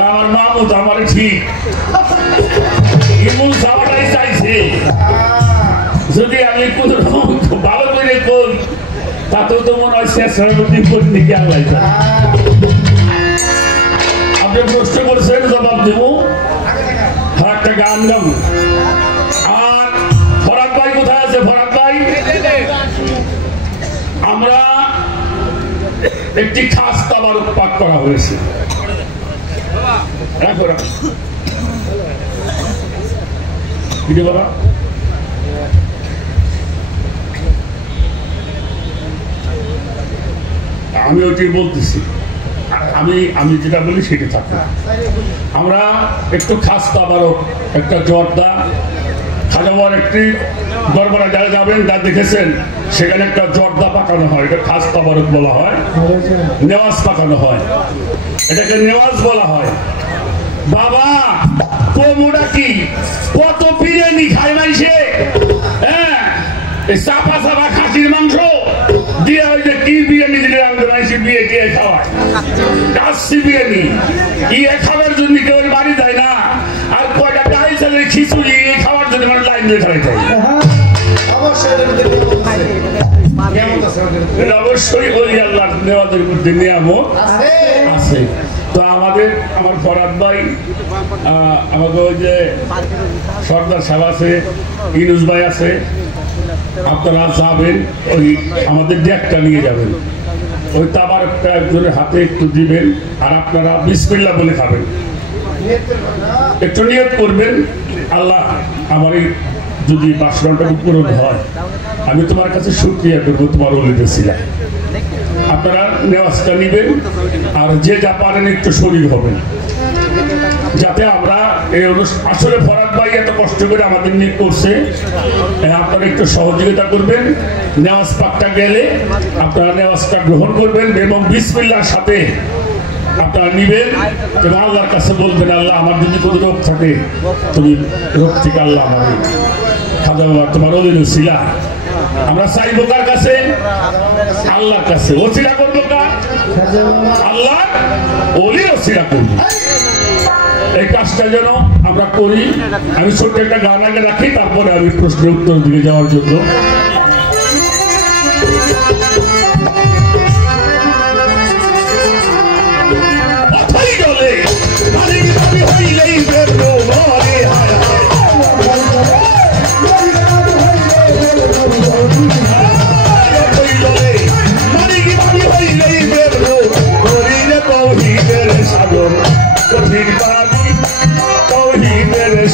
আমার মামু তো আমার ঠিক ইমুল সাবাটাই চাইছে, যদি আমি কোন ভালো করে করি তাতেও তো মনে হয় শেষ দিকে আল্লাহ। আপনি প্রশ্ন করছেন, জবাব দেব। একটা গান গাব। আর ফরাদ ভাই কোথায় আছে? ফরাদ ভাই, আমরা একটি খাস তাবারুক পাঠ করা হয়েছে। রাখো রাখো বাবা। আমি ওইটাই বলতেছি, আমি যেটা বলি সেটা থাকবে। আমরা একটু খাস তাবারক, একটা জর্দা খাজাবার একটি দরবারে যারা যাবেন যা দেখেছেন সেখানে একটা জর্দা পাকানো হয়, এটা খাস তাবারক বলা হয়। নেওয়াজ পাকানো হয়, এটাকে নেওয়াজ বলা হয়। বাবা কমুটা কি কত বিরিয়ানি খাই মাইছে, হ্যাঁ চাপা চাপা খাসির মাংস দিয়ে ওই যে কি বিরিয়ানি দিলে বিয়ে কে খাওয়ায়, কাশি বিরিয়ানি ইয়ে খাবার জন্য কেউ বাড়ি যায় না। আর অবশ্যই ওই আল্লাহর নেওয়াদের মধ্যে নিয়ামত আছে। তো আমার ফরাদ ভাই, আমাকে ওই যে সর্দার সাহেব আছে, ইনুস ভাই আছে, আপনারা যাবেন, ওই আমাদের ডেকটা নিয়ে যাবেন, ওই তাবার একটা একজনের হাতে একটু দিবেন, আর আপনারা বিসমিল্লাহ বলে খাবেন, একটু নিয়ত করবেন, আল্লাহ আমার এই যদি বাসনাটা পূরণ হয় আমি তোমার কাছে শুকরিয়া করবো, তোমার ওলিদের ছিলাম। আপনারা নেওয়াজটা নিবেন, আর যে যা পারেন একটু শরীর হবেন, যাতে আমরা এই আসলে ফরাদ ভাই এত কষ্ট করে আমাদের নিয়ে করছে, আপনারা একটু সহযোগিতা করবেন। নেওয়াজ পাকটা গেলে আপনারা নেওয়াজটা গ্রহণ করবেন এবং বিসমিল্লাহর সাথে আপনারা নিবেন এবং আল্লাহর কাছে বলবেন, আল্লাহ আমার যদি কোনো রোগ থাকে তুমি রোগ থেকে আল্লাহ আমার খাজা বাবা তোমার ওলির ওসিলা আমরা চাইবো কার কাছে? আল্লাহর কাছে। ওসিলা করবো কার? আল্লাহ ওলির ওসিলা করবো। এই কাজটা যেন আমরা করি। আমি ছোট্ট একটা গান আগে রাখি, তারপরে আমি প্রশ্নের উত্তর দিকে যাওয়ার জন্য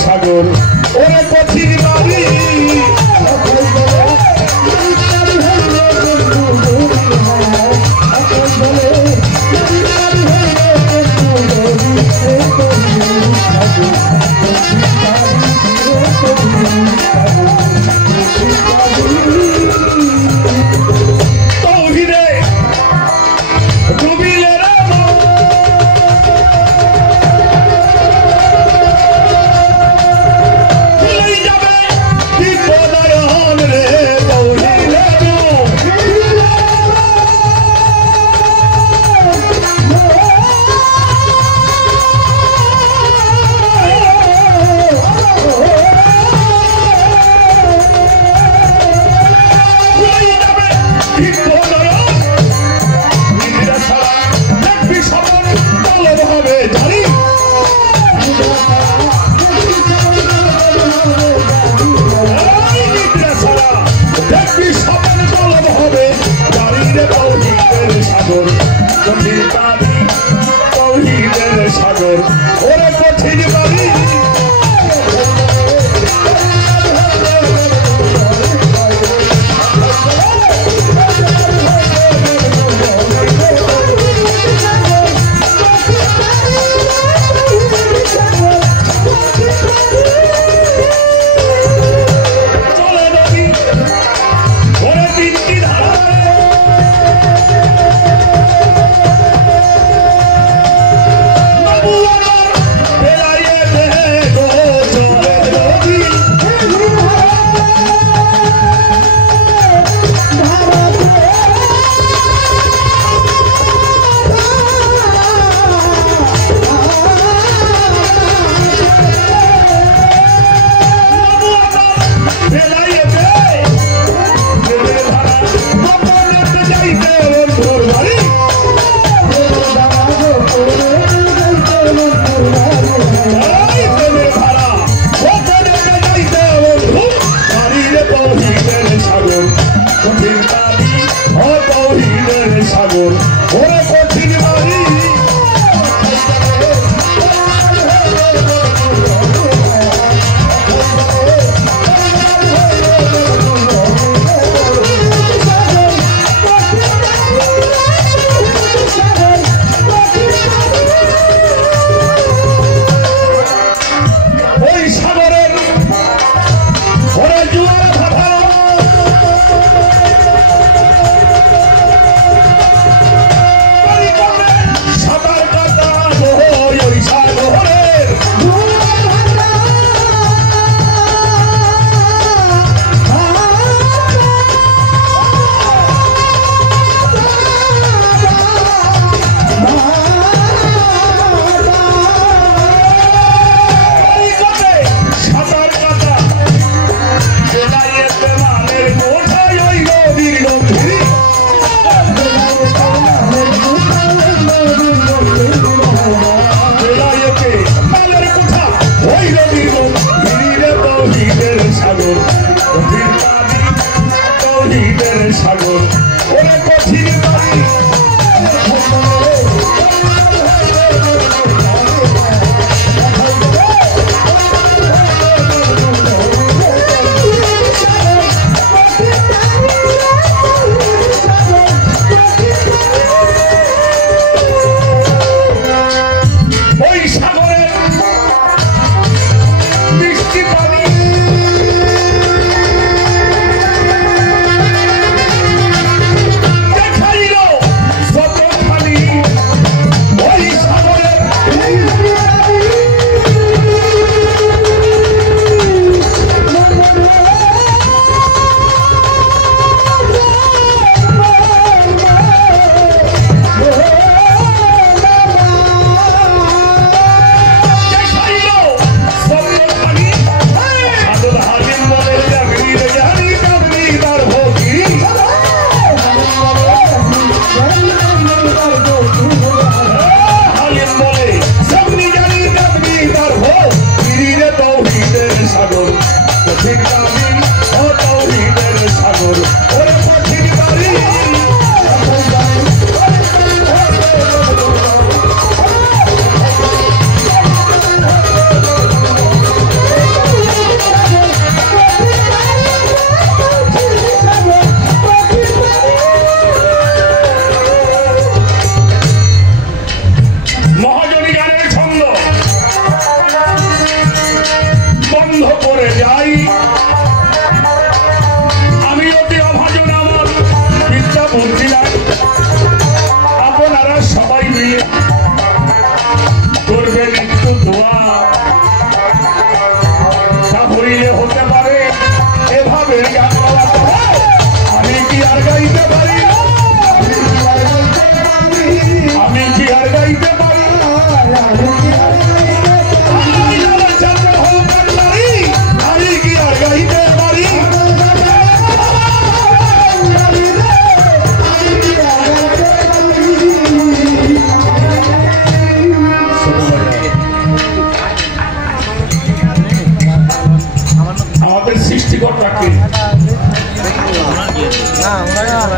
সাগর ওরে কঠিন বাড়ি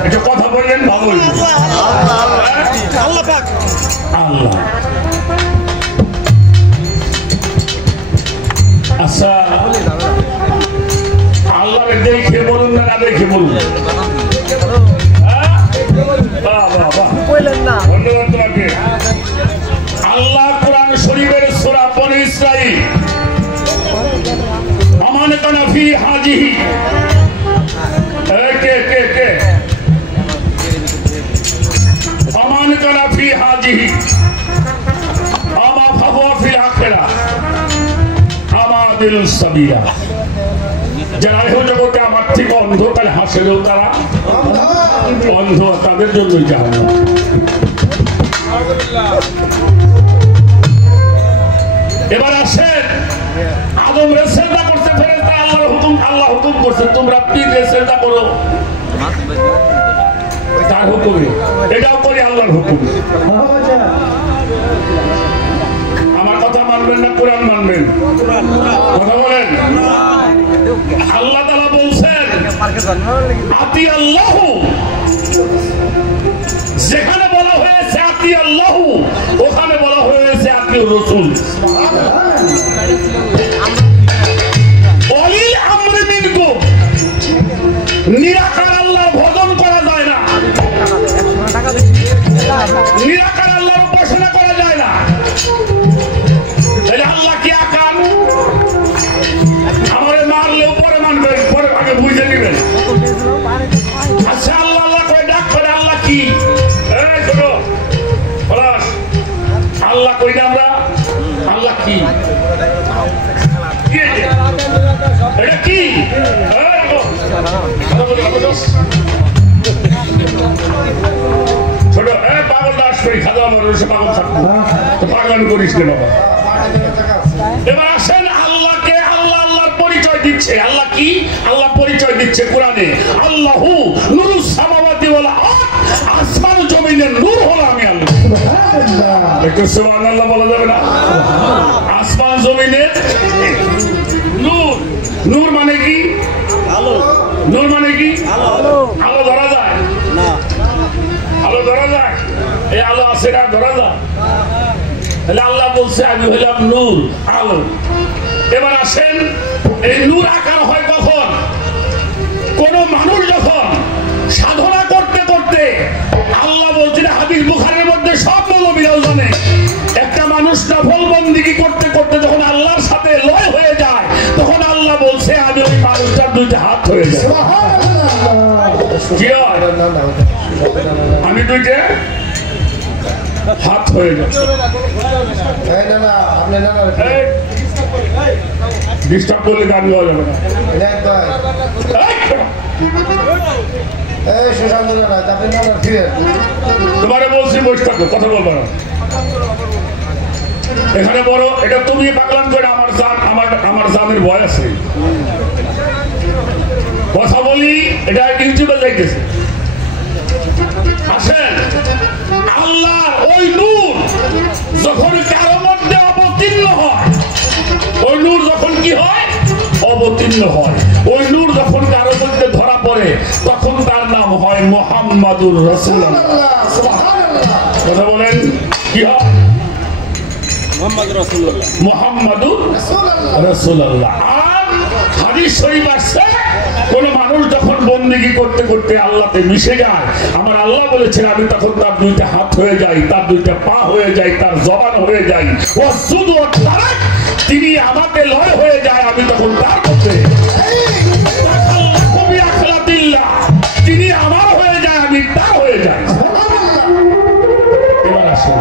একটা কথা বললেন ভালো হইল। আল্লাহ পাক আল্লাহ আচ্ছা আল্লাহরে দেখে বলুন না দেখে বলুন? ধন্যবাদ তোমাকে। আল্লাহ কোরআন শরীফের সূরা বনী ইসরাঈল আমান কানা ফি হাজিহি কে আমান কানা ফি হাজিহি আমা ফাহুয়া ফিল আখিরা আমাদিল সাবিয়া। যারা এই জগতে আমার থেকে অন্ধকারে হাসেও তারা অন্ধ, তাদের জন্যই জাহান্নাম। এবার আসেন আদম রে সেজদা করতে ফেরেশতা আল্লাহ হুকুম করছে তোমরা পীর রে সেজদা করো, তার হুকুমে এটাও করি আল্লাহর হুকুম। আমার কথা মানবেন না কোরআন মানবেন? কথা বলেন। আল্লাহ তাআলা বলছেন আতি আল্লাহ, যেখানে বলা হয়েছে আতি আল্লাহ ওখানে বলা হয়েছে আতি রাসূল। ওয়ালিল আমরি মিনকুম, নিরাকার আল্লাহর ভজন করা যায় না, নিরাকার আল্লাহর উপাসনা করা যায় না। তাহলে আল্লাহ কি আকার? আমারে মারলেও পরে মানবেন, পরে আগে বুঝে নেবেন। আচ্ছা আল্লাহ আল্লাহ করে ডাক করে আল্লাহ কি? শোনো আল্লাহ কই না আমরা? আল্লাহ কি? এটা কি? ছোট পাগল দাস করি খাওয়া মানুষ পাগল থাকবো তো পাগলামি করিস না বাবা। এবার আসেন আল্লাহকে আল্লাহ আল্লাহর পরিচয় দিচ্ছে। আল্লাহ কি? আল্লাহ পরিচয় দিচ্ছে কোরআনে আল্লাহু নূরুস সামাওয়াতি ওয়াল আরদ, আসমান জমিনের নূর হলো আমি আল্লাহ। একটু সুবহানাল্লাহ বলা যাবে না? আসমান জমিনের নূর। নূর মানে কি? আলো। নূর মানে কি? আলো। আলো ধরা যায় না, আলো ধরা যায়? এই আলো আছে না ধরা যায়? তাহলে আল্লাহ বলছে আমি হইলাম নূর, আলো। এবার আসেন এই নূর আকার হয় কখন? কোন মানুষ যখন সাধনা করতে করতে, আল্লাহ বলছেন হাদিস বুখারীর মধ্যে সব নবীরাও জানে, একটা মানুষ নফল বন্দেগী করতে করতে যখন আল্লাহর সাথে লয় হয়ে যায় তখন আল্লাহ বলছে আমি ওই মানুষটার দুইটা হাত হয়ে যায়। কি হয়? আমি দুইটা হাত হয়ে যায়। ডিস্টার্ব করলে গান গাওয়া যাবে না। তোমারে বলছি বসে থাকো, কথা বলবো না। এখানে বড় এটা তুমি পাগলাম করে আমার জান আমার জানের ভয় আছে। কথা বলি এটা ইউটিউবে যাইতেছে। আসেন আল্লাহ ওই নূর যখন কারো মধ্যে অবতীর্ণ হয়, ওই নূর যখন কি হয়? অবতীর্ণ হয়। ওই নূর যখন কারো মধ্যে ধরা পড়ে তখন তার নাম হয় মুহাম্মাদুর রাসূলুল্লাহ। কথা বলেন কি হয়? মুহাম্মদ রাসূলুল্লাহ। মুহাম্মাদুর রাসূলুল্লাহ। আর হাদিস শরীফ আছে কোন মানুষ যখন বন্দেগী করতে করতে আল্লাহতে মিশে যায়, আমার আল্লাহ বলেছেন আমি তখন তার দুইটা হাত হয়ে যাই, তার দুইটা পা হয়ে যায়, তার জবান হয়ে যাই, ওয়াসজুদু ওয়াতারাক, তিনি আমাকে লয় হয়ে যায়, আমি তখন তার মধ্যে তাখাল্লাকু বিআখলাতিল্লাহ, তিনি আমার হয়ে যায়, আমি তার হয়ে যাই। এবার আসুন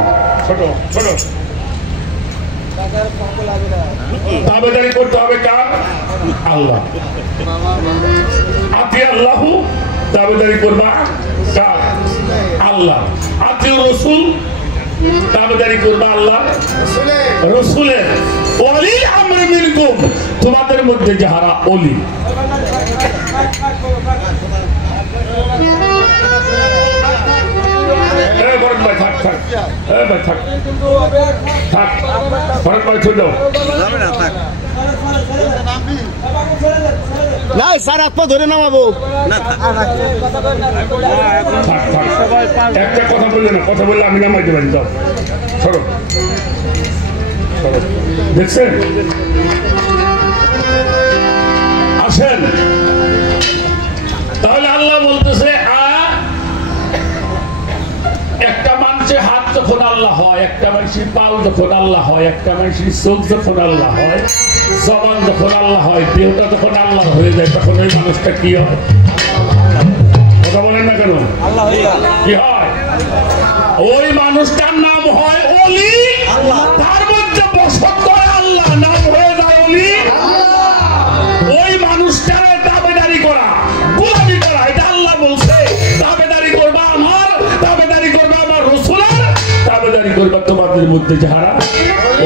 ছোট ছোট তাবেদারি করতে হবে কার? আল্লাহ। আতি আল্লাহ, তাবেদারি করবা কার? আল্লাহ। আতি রাসূল, তাবেদারি করবা আল্লাহ রাসূলের। ওয়ালিল আমরি মিনকুম, তোমাদের মধ্যে যারা ওলি। ভরত ভাই থাক থাক, ভাই থাক থাক, ভরত ভাই ছোট যাবে না থাক। না স্যার আপনি ধরে নামাবো একটা কথা বললে না, কথা বললে আমি নামাইতে পারি। যাও সরো দেখছেন, আসেন। তাহলে আল্লাহ বলতেছে একটা মানুষের হাত যখন আল্লাহ হয়, একটা মানুষের পাও যখন আল্লাহ হয়, একটা মানুষের চোখ যখন আল্লাহ হয়, জবান যখন আল্লাহ হয়, দেহটা যখন আল্লাহ হয়ে যায়, তখন ওই মানুষটা কি হয়? কথা বলেন না কেন? কি হয়? ওই মানুষটার নাম হয় ওলি। তার মধ্যে বসত করে আল্লাহ, নাম হয়ে যায় ওলি। ওই মানুষটার দাবেদারি করা, গোলামি করা, এটা আল্লাহ বলছে। দাবেদারি করবা আমার, দাবেদারি করবা আমার রাসূলের, দাবেদারি করবা তোমাদের মধ্যে যারা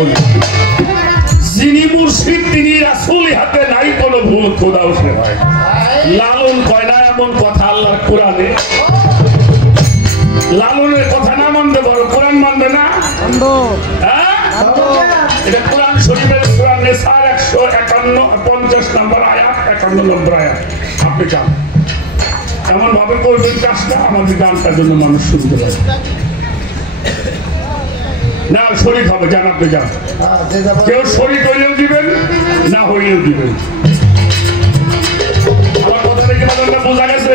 ওলি। যিনি মুর্শিদ তিনি রাসূল, হাতে নাই কোনো ভুল, খোদাও সে হয়। লালন কয় না এমন কথা আল্লাহর কোরআনে। লালনের কথা না মানতে পারো, কোরআন মানবে না? এটা কোরআন শরীফের সূরা নিসার 151 নম্বর আয়াত, 51 নম্বর আয়াত। আপনি যান এমন ভাবে করবেন কাজটা, আমাদের গানটার জন্য মানুষ শুনতে পারে না। শরীর হবে, যান আপনি যান। কেউ শরীর হইলেও দিবেন, না হইলেও দিবেন। আমার কথাটা কি আপনাদের বোঝা গেছে?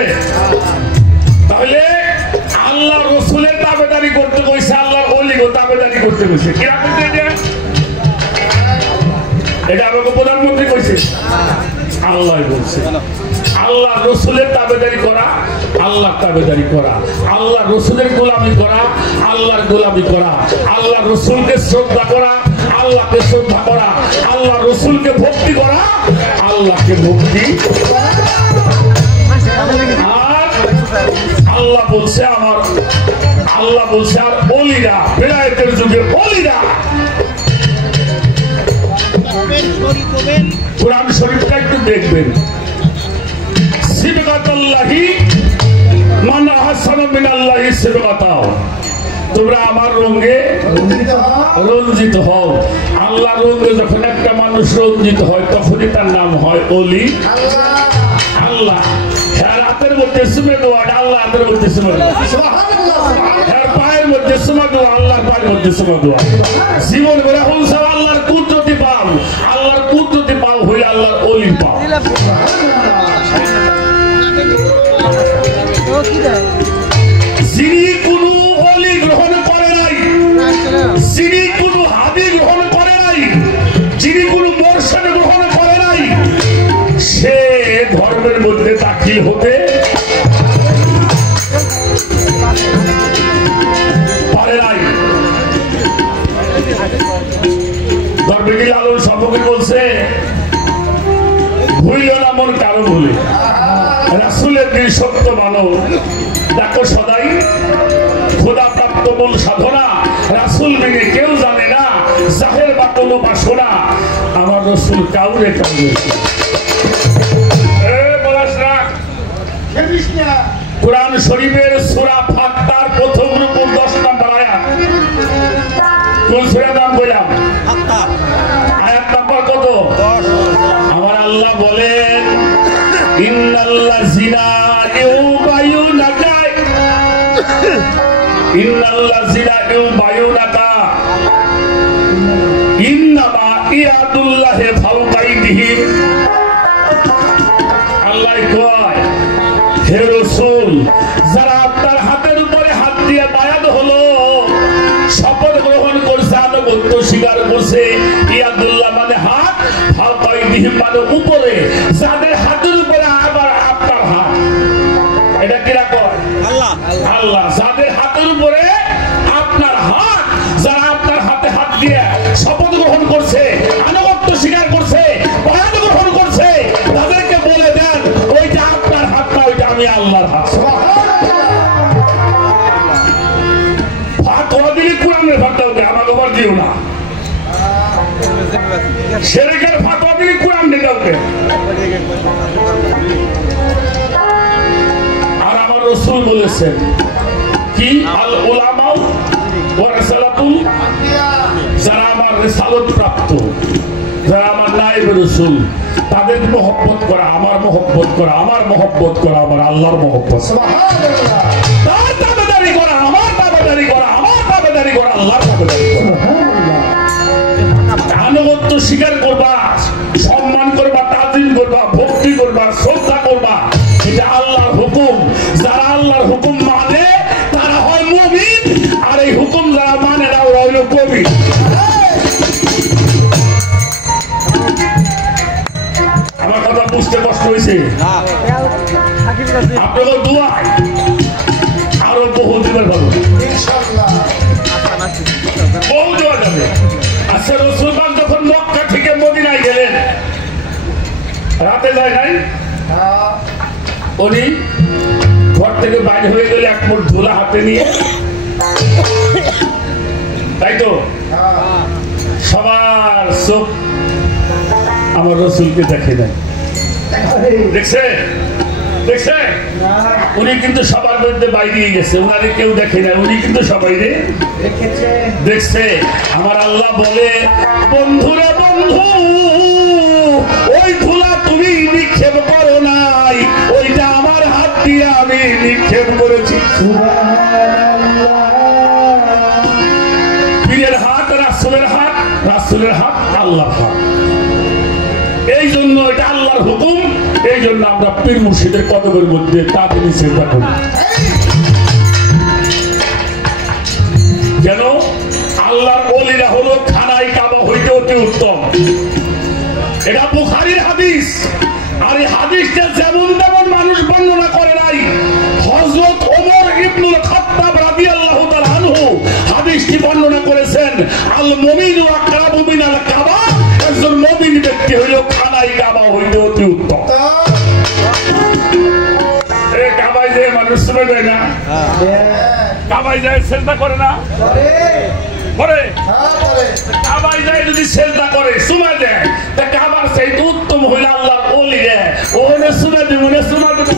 তাহলে আল্লাহ রসুলের দাবেদারি করতে কইছে, আল্লাহর ওলিগো দাবেদারি করতে কইছে। কি করতে? এটা আমাকে প্রধানমন্ত্রী কইছে, আল্লাহ বলছে। আল্লাহ রসুলের দাবেদারি করা, আল্লাহ দাবেদারি করা, আল্লাহ রসুলের গোলামি করা, আল্লাহর গোলামি করা, আল্লাহ রসুলকে শ্রদ্ধা করা, আল্লাহকে শ্রদ্ধা করা, আল্লাহ রসুলকে ভক্তি করা, আল্লাহকে ভক্তি। আর আল্লাহ বলছে আমার, আল্লাহ বলছে আর ওলিরা, বেলায়েতের যুগে ওলিরা। কোরআন শরীফটা একটু দেখবেন। সিবগাতুল্লাহি মান আহসানু মিনাল্লাহি সিবগাতাও। তোমরা আমার রঙে রঞ্জিত হও। আল্লাহ রঙে যখন একটা মানুষ রঞ্জিত হয়, তখনই তার নাম হয় ওলি। আল্লাহ হাতের মধ্যে সুমে দোয়া, আল্লাহ হাতের মধ্যে সুমে দোয়া, পায়ের মধ্যে সুমে দোয়া, আল্লাহর পায়ের মধ্যে সুমে দোয়া। জীবন করে হলসা আল্লাহর কুদরতি পাও, আল্লাহর কুদরতি পাও হইলে আল্লাহর ওলি পাও। যিনি কোনো ওলি গ্রহণ করে নাই, যিনি কোনো হাদি গ্রহণ করে নাই, যিনি কোনো মোরশেদ গ্রহণ করে নাই, সে ধর্মের মধ্যে দাখিল হতে পারে নাই। ধর্মে লালন সম্পর্কে বলছে, ভুইল না মন কারো ভুলে, রাসূলের দিন সত্য মানব, দেখো সদাই খোদা প্রাপ্ত মূল সাধনা। রাসূল বিনে কেউ জানে না, জাহের বা কোনো বাসনা, আমার রাসূল কাউরে কাউরে। কুরআন শরীফের সূরা ফাত্তার প্রথম রুকু 10 নম্বর আয়াত। কোন সূরার নাম বললাম? ফাত্তা। আয়াত নাম্বার কত? 10। আমার আল্লাহ বলেন, ইন্নাল্লাযিনা ইউবায়ুনাকা ইন্নামা ইয়াদুল্লাহি ফাওকা আইদিহিম। আল্লাহ কয়, হে রাসূল, যারা আপনার হাতের উপরে হাত দিয়ে বায়াত হলো, শপথ গ্রহণ করছে, আনুগত্য স্বীকার করছে, ইয়াদুল্লাহ মানে হাত, ফাওকা আইদিহিম মানে উপরে, যাদের হাতের উপরে আবার আপনার হাত। এটা কিরা কয়? আল্লাহ। আল্লাহ যাদের হাতের উপরে আপনার হাত, যারা আপনার হাতে হাত দিয়ে শপথ গ্রহণ করছে, আনুগত্য স্বীকার করছে, বায়াত গ্রহণ করছে, তাদেরকে বলে দেন ওইটা আপনার হাত না, ওইটা আমি আল্লাহর হাত। ফাতোয়া দিলে কোরআনের ফাতোয়া দেয়, আমার ওপর দিও না। শিরকের ফাতোয়া দিলে কোরআন দিতে হবে। আর আমার রাসূল বলেছেন কি, আল উলামা ওয়ারাসাতুল, যারা আমার রিসালাত প্রাপ্ত, যারা আমার নায়েব রসুল তাদের মহব্বত করা, আমার মহব্বত করা, আমার মহব্বত করা, আমার আল্লাহর মহব্বত, তার দাবেদারি করা, আমার দাবেদারি করা, আমার দাবেদারি করা, আল্লাহর দাবেদারি করা। আনুগত্য স্বীকার করবা, সম্মান করবা, তাজিম করবা, ভক্তি করবা, শ্রদ্ধা করবা, এটা আল্লাহর হুকুম। যারা আল্লাহর হুকুম মানে তারা হয় মুমিন, আর এই হুকুম যারা মানে না ওরা হইল কবি। আমার কথা বুঝতে কষ্ট হয়েছে? আপনাদের দোয়া আরো বহু দিনের ভালো বহু দেওয়া যাবে। আচ্ছা, রসুল পাক যখন মক্কা থেকে মদিনায় গেলেন, রাতে যায় নাই, উনি ঘর থেকে বাইরে হয়ে গেলে এক মুঠ ধুলা হাতে নিয়ে, তাই তো সবার চোখ আমার রসুলকে দেখে নাই। দেখছে দেখছে উনি কিন্তু সবার মধ্যে বাইরে গেছে, উনারে কেউ দেখে না, উনি কিন্তু সবাই দেখছে। আমার আল্লাহ বলে, বন্ধুরে বন্ধু, ওই ধুলা তুমি নিক্ষেপ করো নাই, ওইটা আমার হাত দিয়ে আমি নিক্ষেপ করেছি। পীরের হাত রাসূলের হাত, রাসূলের হাত আল্লাহর হাত। এই জন্য এটা আল্লাহর হুকুম, এই জন্য আমরা পীর মুর্শিদের কদমের মধ্যে তাদের চেষ্টা করি। কেন? আল্লাহর ওলিরা হলো খানায় কাবা হইতে অতি উত্তম। এটা বুখারীর হাদিস। আর এই হাদিসটা যেমন তেমন মানুষ বর্ণনা করে নাই। হযরত ওমর ইবনুল খাত্তাব রাদিয়াল্লাহু তাআলা আনহু হাদিসটি বর্ণনা করেছেন, আল মুমিনু আকরাবু মিনাল কাবা। একজন মুমিন ব্যক্তি হইল খানায় কাবা হইতে অতি উত্তম। এই কাবায় যে মানুষ শুনে যায় না, কাবায় যায় সেজদা করে না, করে কাবায় যায় যদি সেজদা করে সুমা দেয়, তা কাবার সেই উত্তম হইল আল্লাহর ওলি রে, ওনে সুমা দেব, ওনে সুমা দেব।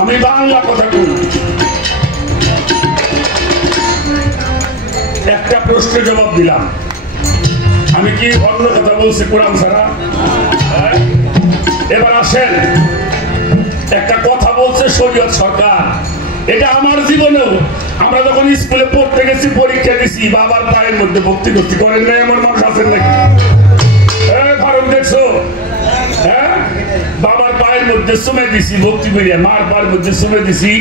আমি বাংলা কথা বলি। একটা প্রশ্নের জবাব দিলাম, আমি কি অন্য কথা বলছি কোরআন ছাড়া? এবার আসেন, একটা কথা বলছে শরীয়ত সরকার, এটা আমার জীবনেও, আমরা যখন স্কুলে পড়তে গেছি, পরীক্ষা দিছি, বাবার পায়ের মধ্যে ভক্তি করতে করেন নাই এমন মানুষ আছেন নাকি? ভারত দেখছো? হ্যাঁ, বাবার পায়ের মধ্যে সমে দিছি ভক্তি করিয়া, মার পায়ের মধ্যে সমে দিছি,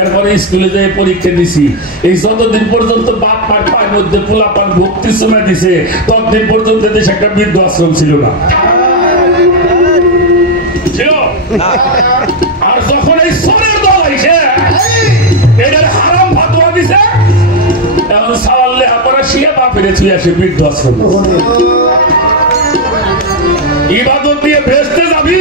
এরপরে স্কুলে যাই পরীক্ষা দিছি। এই যতদিন পর্যন্ত বাপ মার পায়ের মধ্যে পোলাপান ভক্তি সমে দিছে, ততদিন পর্যন্ত দেশে একটা বৃদ্ধ আশ্রম ছিল না, ছিল। আর যখন এই সরের দল আইছে, এটার হারাম ফাতোয়া দিছে, এখন সাওয়াল লেহা পড়া শিয়া বাপেরে ছুঁয়ে আসে বৃদ্ধ আশ্রম। ইবাদত দিয়ে ভেস্তে যাবি,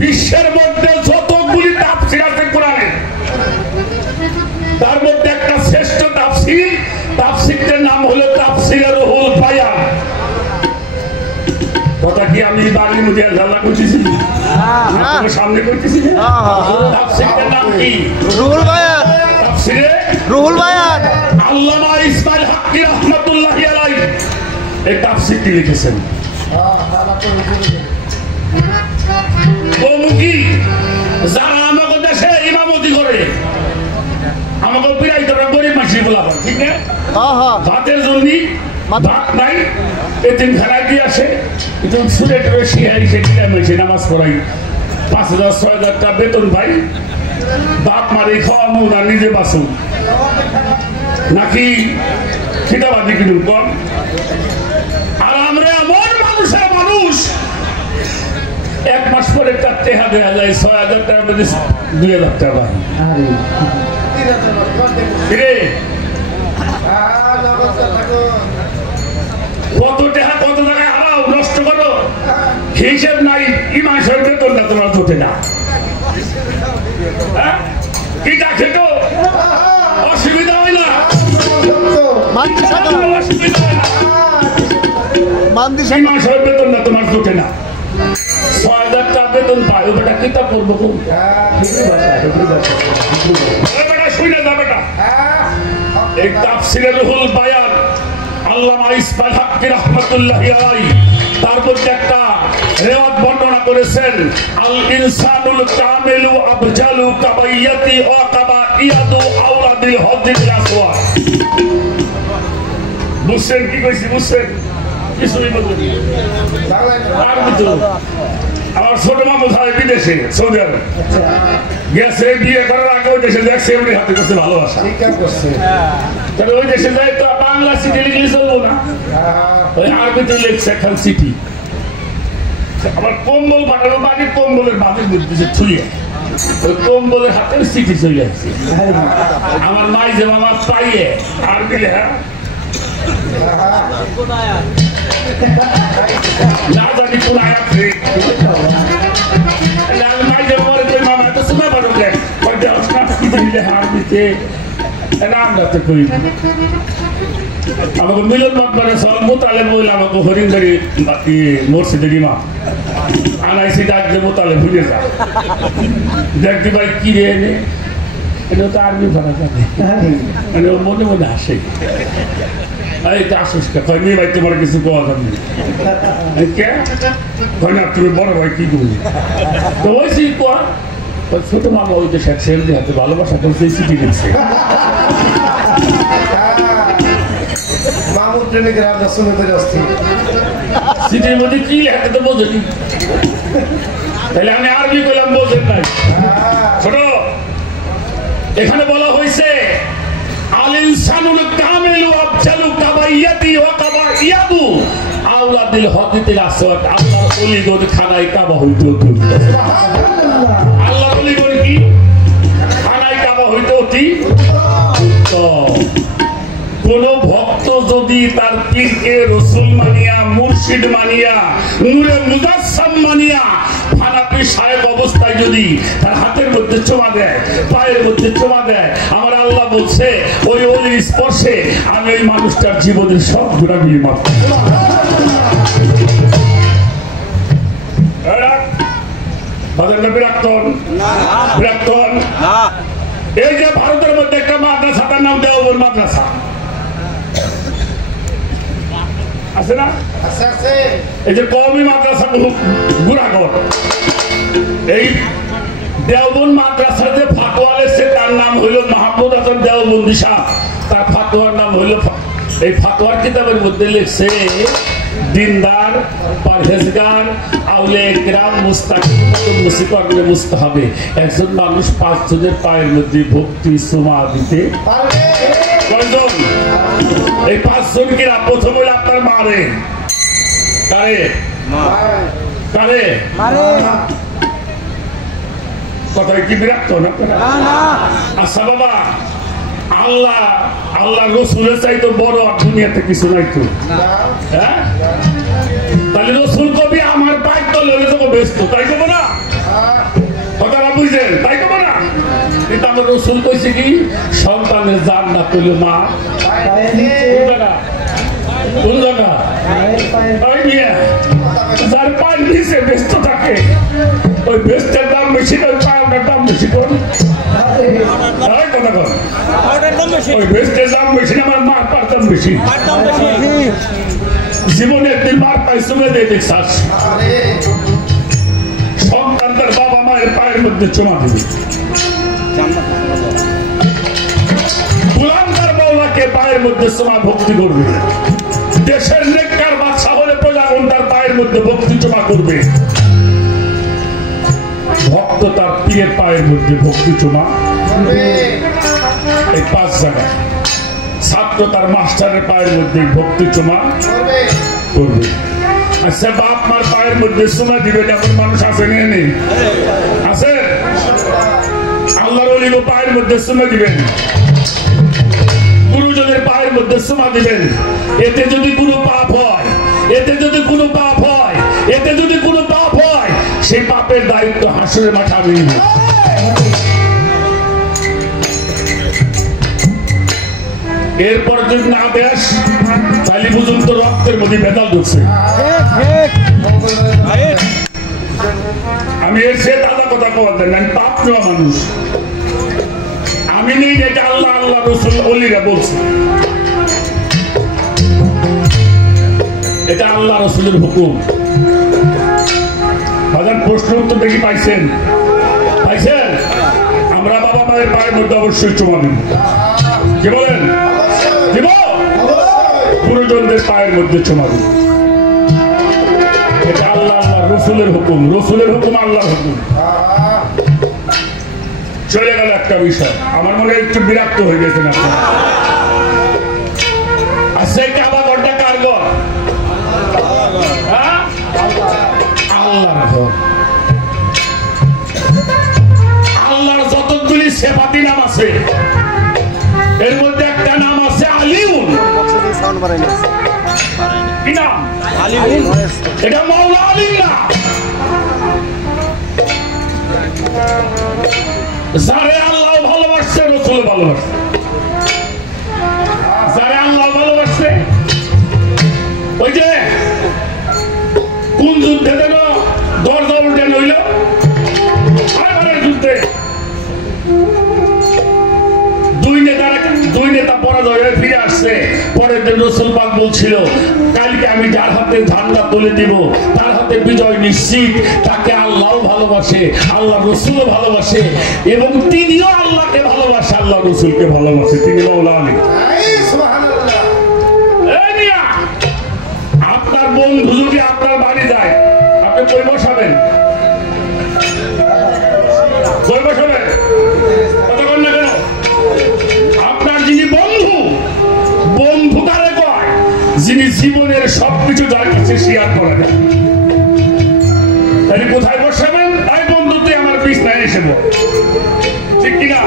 বিশ্বের মধ্যে যতগুলি তাফসীর আছে কোরআনে, তার মধ্যে একটা শ্রেষ্ঠ তাফসীর, তাফসীরটার নাম হলো তাফসীরে রুহুল বায়ান। কথা কি আমি বাড়ির মধ্যে আল্লাহ কইতেছি? আপনাদের সামনে কইতেছি। তাফসীরটার নাম কি? রুহুল বায়ান। তাফসীরে রুহুল বায়ান। আল্লামা ইসমাইল হাক্কি রাহমাতুল্লাহি আলাইহি এই তাফসীরটি লিখেছেন। যারা আমাদের দেশে ইমামতি করে, আমাকে বিরাইতরা গরিব মাসি বলাবো, ঠিক না? ভাতের জন্য ভাত নাই, এদিন খেলায় দিয়ে আসে, ছুটে টুটে শিহারি সে মাসে নামাজ পড়াই, 5,000-6,000 টাকা বেতন পাই, বাপ মারি খাওয়ামু না নিজে বাঁচুন, নাকি খিতাবাদি কিনুন কর। আর আমরা এমন মানুষের মানুষ, এক মাস পরে তার টেহা দেওয়া যায় 6,000 টাকার মধ্যে 2,000 টাকা। কত টেহা কত টাকা হারাও, নষ্ট করো, হিসেব কিটা খেতো অসুবিধা হয় না মান্দি সাদা অসুবিধা হয় না মান্দি সেই মাসের বেতন না তোমার জোটে না ৬,০০০ টাকা বেতন পায় ও বেটা কিতা করবো বেটা শুনে যা বেটা এই তাফসিরে রুহুল বায়ান আল্লামা ইসমাইল হাক্কি রাহমাতুল্লাহি আলাইহি তার মধ্যে একটা রিওয়ায়াত বর্ণনা করেছেন আল ইনসানুল কামিলু আবজালু কাবাইয়াতি ওয়া কাবাইয়াতু আওলাদিল হদিল আসওয়াদ বুঝছেন কি কইছি বুঝছেন কিছুই বলবেন আর বুঝো আমার ছোট মামু থাকে বিদেশে সৌদি আরব গেছে বিয়ে করার আগে ওই দেশে দেখছে এমনি হাতে করছে ভালোবাসা তাহলে ওই দেশে যাই তো বাংলা সিটি লিখলে চলবো না ওই আরবিতে লিখছে এখন সিটি আবার কম্বল পাঠানো বাড়ির কম্বলের বাড়ির মধ্যে ছুঁয়ে ওই কম্বলের হাতে সিটি চলে আসছে আমার মাই যে মামা পাইয়ে আরবি লেখা না জানি কোন আয়াত মাই যে মামার কই মামা তো শোনা পারো কে কই যে অস্না কি দিলে আরবিতে নাম রাখতে কই আমাকে মিলন মাকবারে সল মুতালে বইলা আমাকে হরিণদারি মসজিদের ইমাম আনাইছি ডাক যে মুতালে ভুলে যা দেখবি ভাই কি রে এনে এটা তো আর্মি ভাড়া যাবে মানে ওর মনে মনে আসে এই তো আসিস কে কয় মেয়ে ভাই তোমার কিছু পাওয়া যাবে কে কয় না তুমি বড় ভাই কি করবি তো ওই সেই কর ছোট মামা ওই যে শেখ সেলদি হাতে ভালোবাসা করছে সিটি দিচ্ছে মামুর প্রেমিক রাজা শুনে তো যাচ্ছি সিটির মধ্যে কি লেখা তো বোঝেনি তাহলে আমি আরবি কইলাম বোঝেন নাই ছোট এখানে বলা হয়েছে আল ইনসানুল কামিলু আফজালু কাবাইয়াতি ওয়া কাবাইয়াতু আওলাদিল হদিল আসওয়াদ আল্লাহর ওলিগণ খানায় কাবা হইতে অতি আল্লাহর ওলিগণ কি খানায় কাবা হইতে অতি কোন ভক্ত যদি তার পীরকে রসুল মানিয়া মুর্শিদ মানিয়া নূরে মুজাসসাম মানিয়া ফানাপি সাহেব অবস্থায় যদি তার হাতের মধ্যে চোমা দেয় পায়ের মধ্যে চোমা দেয় আমার আল্লাহ বলছে ওই ওলির স্পর্শে আমি ওই মানুষটার জীবনের সব গুণাগুলি মাফ বিরাক্তন এই যে ভারতের মধ্যে একটা মাদ্রাসা তার নাম দেওবন্দ মাদ্রাসা আছে না এই যে কওমি মাদ্রাসা গুড়াগড় এই দেওবন্দ মাদ্রাসার যে ফাতোয়া লেখছে তার নাম হইল মাহমুদ হাসান দেওবন্দি সাহেব তার ফাতোয়ার নাম হইল এই ফাতোয়ার কিতাবের মধ্যে লিখছে দিনদার পরহেজগার আউলে কিরাম মুস্তাকিম মুসিবতগুলো বুঝতে হবে একজন মানুষ 5 জনের পায়ের মধ্যে ভক্তি সুমা দিতে পারবে কয়জন এই 5 জন কি প্রথম হলো আপনার মারে কারে কারে মারে কথাই কি বিরক্ত না না আচ্ছা বাবা আল্লাহ আল্লাহ রসুলের চাইতো বড় দুনিয়াতে কিছু নাই তো হ্যাঁ তাহলে রসুল কবি আমার পায়ের তলে হলে তো ব্যস্ত তাই কব না কথাটা বুঝলেন তাই কব না কিন্তু আমার রসুল কইছে কি সন্তানের জান্নাত হলো মা কোন জায়গা যার পায়ের নিচে ব্যস্ত থাকে ওই ব্যস্তের দাম বেশি না পায়ের দাম বেশি কোন ওই ব্যস্তের দাম বেশি না আমার মার পার দাম বেশি জীবনে একদিন মার পাই চুমে দিয়ে দেখছাস সন্তানদের বাবা মায়ের পায়ের মধ্যে চুমা দিবে গোলামদার মৌলাকে পায়ের মধ্যে চুমা ভক্তি করবে দেশের নেককার বাদশা হলে প্রজাগণ তার পায়ের মধ্যে ভক্তি চুমা করবে ভক্ত তার পীরের পায়ের মধ্যে ভক্তি চুমা এই 5 জায়গায় ছাত্র তার মাস্টারের পায়ের মধ্যে ভক্তি চুমা করবে আচ্ছা বাপ মার পায়ের মধ্যে চুমা দিবে এমন মানুষ আছে নেই আছে আল্লাহর ওলির পায়ের মধ্যে চুমা দিবেন গুরুজনের পায়ের মধ্যে চুমা দিবেন এতে যদি কোনো পাপ হয় এতে যদি কোনো পাপ হয় এতে যদি কোনো পাপ হয় সেই পাপের দায়িত্ব হাসরের মাঠে আমি এরপর যদি না দেশ তাহলে বুঝুন তো রক্তের মধ্যে ভেজাল ঢুকছে। আমি এর সে দাদা কথা বলতে না, আমি পাপ নেওয়া মানুষ। আমি নেই এটা আল্লাহ আল্লাহ রসুল অলিরা বলছে, এটা আল্লাহ রসুলের হুকুম। বাজার প্রশ্ন উত্তর দেখি পাইছেন? পাইছেন? আমরা বাবা মায়ের পায়ের মধ্যে অবশ্যই চুমা দিব। কি বলেন? দিব? গুরুজনদের পায়ের মধ্যে চুমা দিব। এটা আল্লাহ আল্লাহ রসুলের হুকুম, রসুলের হুকুম আল্লাহর হুকুম। চলে গেল একটা বিষয়, আমার মনে একটু বিরক্ত হয়ে গেছেন আপনারা। আর সেই কাবা ঘরটা কার ঘর? আল্লাহর ঘর। আল্লাহর যতগুলি সেফাতি নাম আছে এর মধ্যে একটা নাম আছে আলিউন। কি নাম? এটা মাওলা আলী না। যারে আল্লাহ ভালোবাসছে রসুল ভালোবাসছে, যারে আল্লাহ ভালোবাসছে। ওই যে কোন যুদ্ধে যেন দরজা উল্টে নইল, যুদ্ধে দুই নেতা পরাজয় হয়ে ফিরে আসছে। পরের দিন রসুল পাক বলছিল, কালকে আমি যার হাতে ঝান্ডা তুলে দিব তার হাতে বিজয় নিশ্চিত। তাকে আল্লাহ ভালোবাসে, আল্লাহ রসুল ভালোবাসে এবং তিনিও আল্লাহকে ভালোবাসে, আল্লাহ রসুলকে ভালোবাসে। তিনি মাওলা আলী। আপনার বন্ধু যদি আপনার বাড়ি যায়, আপনি কই বসাবেন? কই বসাবেন? কতক্ষণ না কেন? আপনার যিনি বন্ধু, বন্ধু কারে কয়? যিনি জীবনের সবকিছু যার কাছে শেয়ার করে না। তাহলে কোথায় বসাবেন? তাই বন্ধু তুই আমার বিছনায় এসে বল, ঠিক কিনা?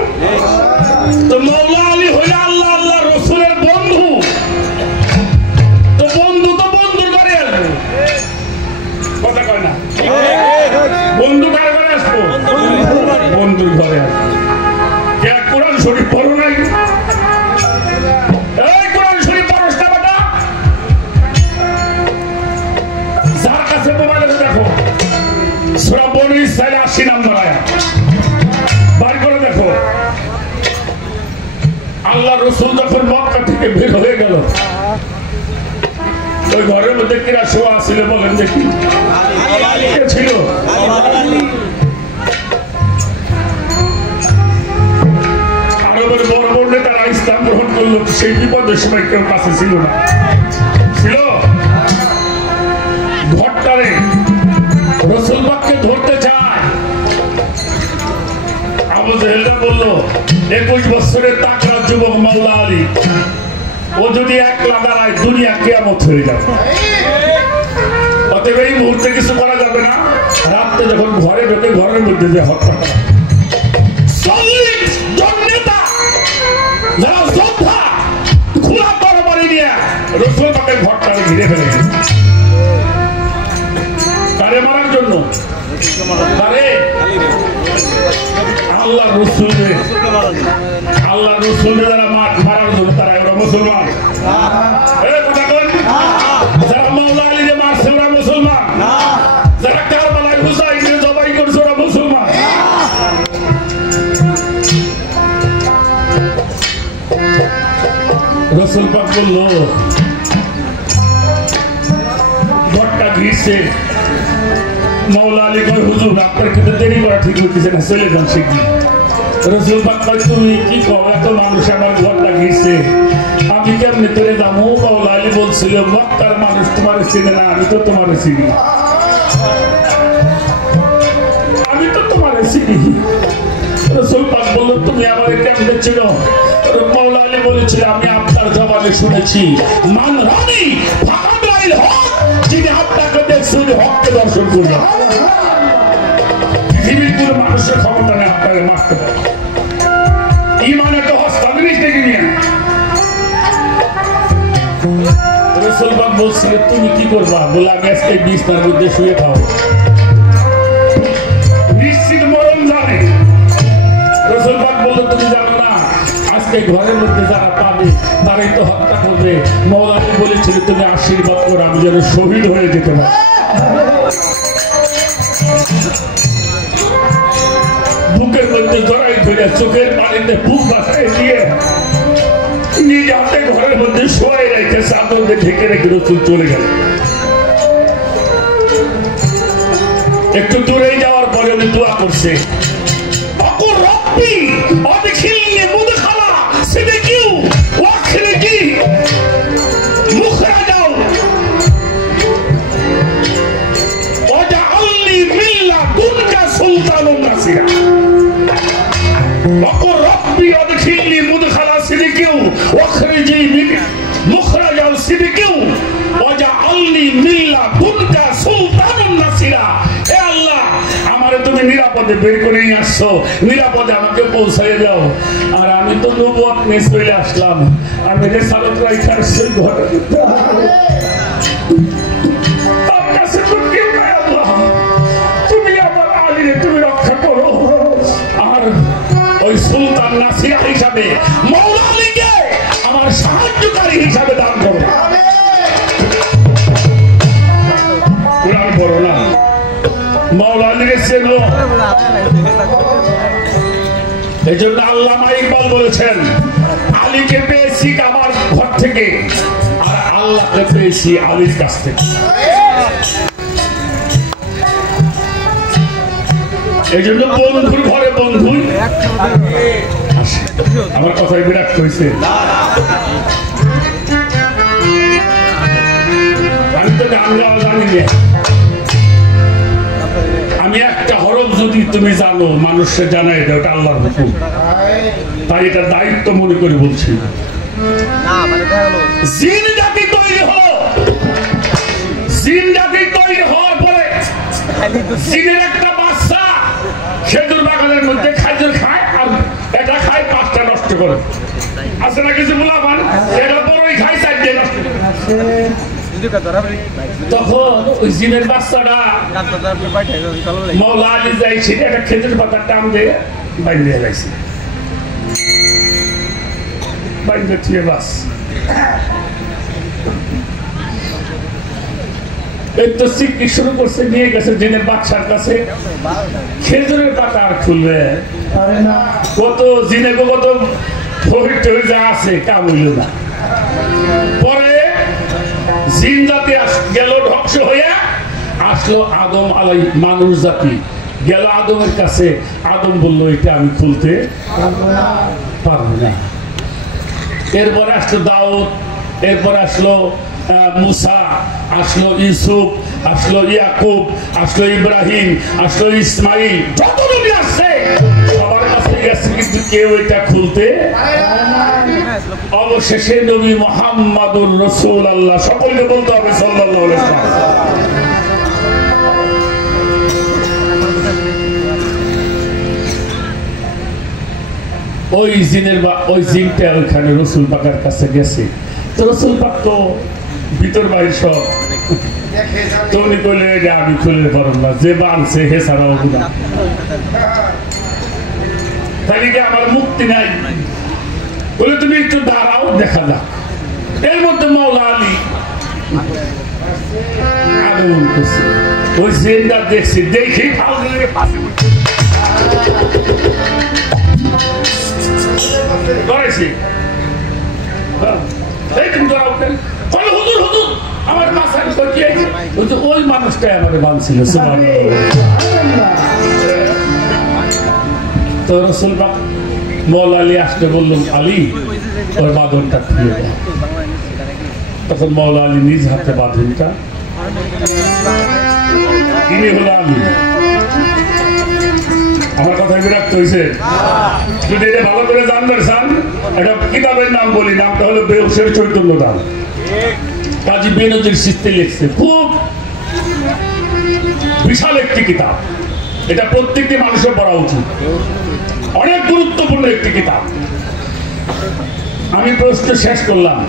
তো মাওলা আলী হইলে আল্লাহ আল্লাহ রসুলের বন্ধু। তো বন্ধু তো বন্ধুর ঘরে আসবো, কথা কয় না? বন্ধু কার ঘরে আসবো? বন্ধুর ঘরে আসবো। কোরআন শরীফ পড়ো নাই? এই কোরআন শরীফ পড়োস না বেটা? যার কাছে মোবাইল আছে দেখো, সূরা বনী ইসরাঈল ৮০ নম্বর আয়াত বার করে দেখো। আল্লাহ রসুল যখন মক্কা থেকে বের হয়ে গেল, ওই ঘরের মধ্যে কিরা শোয়া ছিল বলেন দেখি? কে ছিল? আরবের বড় বড় নেতারা ইসলাম গ্রহণ করলো, সেই বিপদের সময় কেউ কাছে ছিল না। ছিল ঘরটারে রসুল পাককে ধরতে চায়। আবু জেহেলরা বলল, ২১ বছরের তাকড়া যুবক মাওলা আলী, ও যদি একলা দাঁড়ায় দুনিয়া কিয়ামত হয়ে যাবে। অতএব এই মুহূর্তে কিছু করা যাবে না। রাত্রে যখন ঘরে ঢোকে, ঘরের মধ্যে যে হত্যা করে, যারা যোদ্ধা খোলা তরবারি নিয়ে রসুল পাকের ঘরটাকে ঘিরে ফেলেছে। কারে মারার জন্য? কারে? আল্লাহ রসুলের। আল্লাহ রসুলের যারা মারার জন্য, তারা ওরা মুসলমান? যারা মাওলা আলীকে মারছে ওরা মুসলমান? যারা কারবালায় হুসাইনকে জবাই করছে ওরা মুসলমান? রসুল পাক বলল, ঘরটা ঘিরছে। মাওলা আলী কয়, হুজুর আপনার কিন্তু দেরি করা ঠিক হচ্ছে না, চলে যান শিগগির। রসুল পাক কয়, তুমি কি কও? এত মানুষ আমার ঘরটা ঘিরছে, আমি কেমনে চলে যাবো? মাওলা আলী বলছিল, মক্কার মানুষ তোমার চিনে না, আমি তো তোমার চিনি, আমি তো তোমার চিনি। রসুল পাক বলল, তুমি আমার কেমনে চিনো? মাওলা আলী বলেছিল, আমি আপনার জবানে শুনেছি, মান রানী ফাকাদাইল হক, যিনি আপনাকে দেখছে উনি হককে দর্শন করবে। পৃথিবীর কোনো মানুষের ক্ষমতা নেই আপনাকে মারতে পারে। ঈমান একটা হস্তা জিনিস দেখে নিয়ে। রসুল পাক বলছিল, তুমি কি করবা? বলে, আমি আজকে বিছনার মধ্যে শুয়ে খাবো, নিশ্চিত মরণ জানে। রাসূল পাক বলল তুমি জানো না আজকে ঘরের মধ্যে যারা পাবে তারাই তো হত্যা করবে। মওলানা বলেছিল তুমি আশীর্বাদ করো আমি যেন শহীদ হয়ে যেতে পারি। বুকের মধ্যে জড়াই ধরে চোখের পানিতে বুক বাঁচাই দিয়ে নিজে হাতে ঘরের মধ্যে শোয়াই রেখে চাদর দিয়ে ঢেকে রেখে রাসূল চলে গেল। একটু দূরে যাওয়ার পরে উনি দোয়া করছে অকুর রব্বি অদখিলনি মুদখালা সিদকি ওয়াখরিজি মুখরাজাও ওয়াজআলনি মিন লাদুনকা সুলতানুন নাসিরা। অকুর রব্বি অদখিলনি মুদখালা সিদকি ওয়াখরিজি মুখরাজাও সিদকি ওয়াজআলনি মিন লাদুনকা সুলতানুন নাসিরা। হে আল্লাহ আমারে তুমি নিরাপদে বের করে নিয়ে আসছো, নিরাপদে আমাকে পৌঁছাই দাও। আর আমি তো নবুয়ত নিয়ে চলে আসলাম, আমি রিসালাত রাইখা আসছি ঘরে। তার কাছে তো কেউ নাই আল্লাহ, তুমি আমার আলীরে তুমি রক্ষা করো। আর ওই সুলতান নাসিরা হিসাবে মওলা আলীকে আমার সাহায্যকারী হিসাবে দান করো। কোরআন পড়ো না মওলা আলীকে চেনো। এই জন্য আল্লামা ইকবাল বলেছেন আলীকে পেয়েছি আমার ঘর থেকে আর আল্লাহকে পেয়েছি আলীর কাছ থেকে। এই জন্য বন্ধুর ঘরে বন্ধু আমার কথায় বিরাট করেছে। আমি তো গান গাওয়া জানি না, আমি একটা হরফ যদি তুমি জানো মানুষকে জানাই দাও এটা আল্লাহর হুকুম, তাই এটা দায়িত্ব মনে করে বলছি। জিন জাতি তৈরি হলো, জিন জাতি তৈরি হওয়ার পরে জিনের একটা বাচ্চা খেজুর বাগানের মধ্যে খেজুর খায় আর এটা খায় 5টা নষ্ট করে। আছে না কিছু বলাবান এটা বড়ই খায় 4টে নষ্ট করে। তখন ওই জিনের বাচ্চাটা মওলা আলী যাইছে একটা খেজুর পাতার টান দিয়ে বাইরে যাইছে, বাইরে দিয়ে বাস এই তো সিকি শুরু করছে, নিয়ে গেছে জিনের বাচ্চার কাছে। খেজুরের পাতা আর খুলবে কত জিনে কত যা আছে কাম হইল না। পরে জিন জাতি গেল ধ্বংস হয়ে আসলো আদম আলাই মানুষ জাতি গেল আদমের কাছে। আদম বললো এটা আমি খুলতে পারবো না। এরপরে আসলো দাউদ, এরপরে আসলো মুসা, আসলো ইউসুফ, আসলো ইয়াকুব, আসলো ইব্রাহিম, আসলো ইসমাইল, যত নবী আসছে সবার কাছে গেছে কিন্তু কেউ এটা খুলতে। অবশেষে নবী মুহাম্মাদুর রাসূলুল্লাহ, সকলকে বলতে হবে সাল্লাল্লাহু আলাইহি ওয়াসাল্লাম। ওই জিনটা ওইখানে রাসূল পাকের কাছে গেছে। তো রাসূল পাক তো ভিতর বাইরে সব তুমি কইলে এটা আমি খুলে পারব না, যে বানছে হে ছাড়াও গুনাহ, তাই কি আমার মুক্তি নাই? বলে তুমি একটু দাঁড়াও দেখা যাক। এর মধ্যে মওলা আলী আগমন করছে। ওই জিনটা দেখছি, দেখি আমার মাথায় ওই মানুষটাই আমাদের বানছিল। তো রাসূল পাক মওলা আলী আসতে বললাম আলী ওর বাঁধনটা খুলে দেয়। তখন মওলা আলী নিজ হাতে বাঁধনটা, ইনি হলো আমি। আমার কথায় বিরাট হয়েছে। যদি এটা ভালো করে জানবেন চান, একটা কিতাবের নাম বলি, নামটা হলো বেহুশের চৈতন্য দান, কাজী বেনজির চিশতি লিখছে। খুব বিশাল একটি কিতাব, এটা প্রত্যেকটি মানুষের পড়া উচিত, অনেক গুরুত্বপূর্ণ একটি কিতাব। আমি প্রশ্ন শেষ করলাম,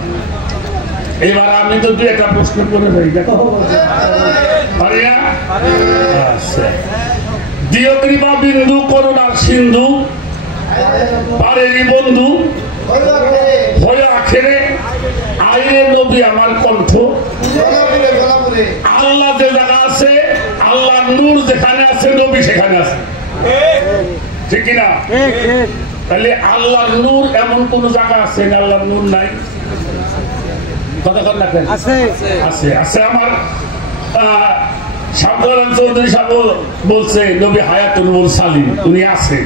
এবার আমি তো দুই একটা প্রশ্ন করে যাই, দেখো দিও কৃপা বিন্দু করুণার সিন্ধু পারেনি বন্ধু হয়ে আখেরে আইরে নবী আমার কণ্ঠ। আল্লাহ যে জায়গা আছে, আল্লাহর নূর যেখানে আছে, নবী সেখানে আছে, ঠিক কিনা? তাহলে আল্লাহর নূর এমন কোন জায়গা আছে না আল্লাহর নূর নাই? কতক্ষণ লাগবে? আছে আছে আছে। আমার শামসুল চৌধুরী সাহেব বলছে নবী হায়াতুল মুরসালিন, উনি আছেন।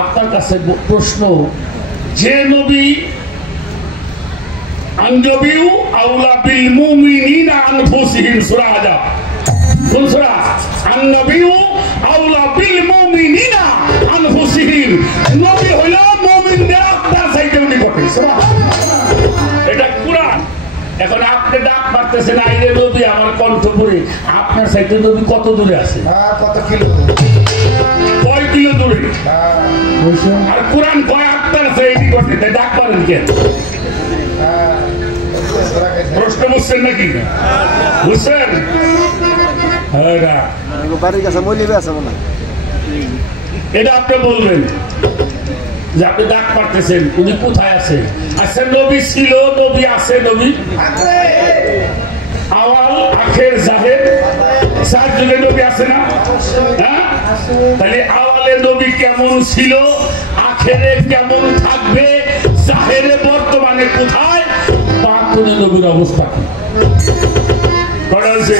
আপনার কাছে প্রশ্ন, যে নবী আনজবিউ আউলা বিল মুমিনিনা আনফুসিহিম, সূরা আজা, কোন সূরা? আননবিউ আউলা বিল মুমিনিনা আনফুসিহিম, নবী হলো মুমিনদের আত্মার চাইতে নিকটে। সুবহানাল্লাহ, এটা কুরআন। এখন আপনি ডাক মারতেছেন আইরে নবী আমার কণ্ঠপুরে, আপনার চাইতে নবী কত দূরে আছে? কত কিলো? কয় কিলো দূরে? আর কুরআন কয় আত্মার চাইতে নিকটে, তাই ডাক পারেন কেন? প্রশ্ন বুঝছেন নাকি? বুঝছেন? এটা আপনি বলবেন যে আপনি ডাক পারতেছেন, উনি কোথায় আছে? আচ্ছা, নবী ছিল, নবী আছে, নবী আওয়াল আখের জাহের 4 যুগে নবী আছে না? হ্যাঁ, তাহলে আওয়ালে নবী কেমন ছিল, আখেরে কেমন থাকবে, জাহেরে বর্তমানে কোথায়, বাতুনে নবীর অবস্থা কি? কটা হয়েছে?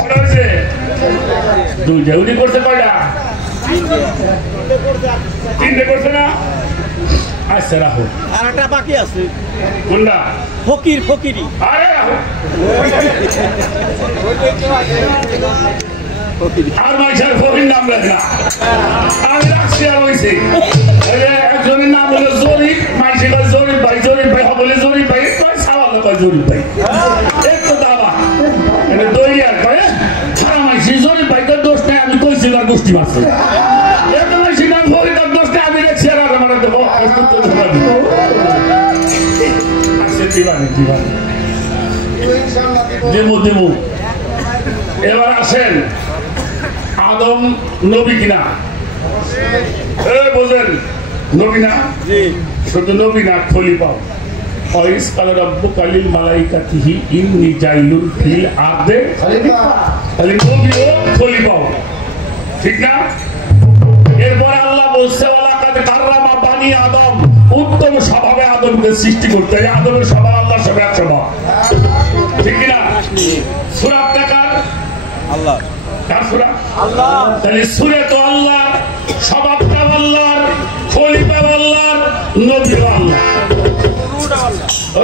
কটা হয়েছে? 2টা। উনি করছে কয়টা? 3টে করছে না? আচ্ছা, রাখো। আর একটা বাকি আছে। কোনটা? ফকিরি। আরে রাখো। আর মাইশার ফকির নাম রাখ না, আমি রাখছি। আর হয়েছে একজনের নাম হলো জরিফ, মাইশে কয় জরিফ ভাই, জরিফ ভাই বলে জরিফ ভাই, কয় সাওয়াল কয় জরিফ ভাই, একটু দাবা দই আর কয় সারা মাইশি জরিফ ভাই, তোর দোষ নেই, আমি কইছিল আর গোষ্ঠী মারছে। একটা মাইশি নাম ফকির, তার দোষ নেই, আমি রেখছি। আর আমার দেবো দিমু। এবার আসেন, আদম নবী কিনা? বোঝেন নবী না? শুধু নবী না, খলিফাও। ওয়াইস ক্বালা রাব্বুকা লিল মালাইকাতিহি ইন্নী জাইলুন ফিল আরদে খলিফা। তাহলে নবীও খলিফাও, ঠিক না? এরপরে আল্লাহ বলছে ওয়ালাকাদ কাররামা বানি আদম, উত্তম স্বভাবে আদমকে সৃষ্টি করতে। আদমের স্বভাব আল্লাহর সাথে এক স্বভাব, ঠিক কিনা? সূরা কার? আল্লাহ। কার সূরা? আল্লাহ। তাহলে সূরা তো আল্লাহ, স্বভাবটা আল্লাহর, খলিফা আল্লাহর, নবী আল্লাহ,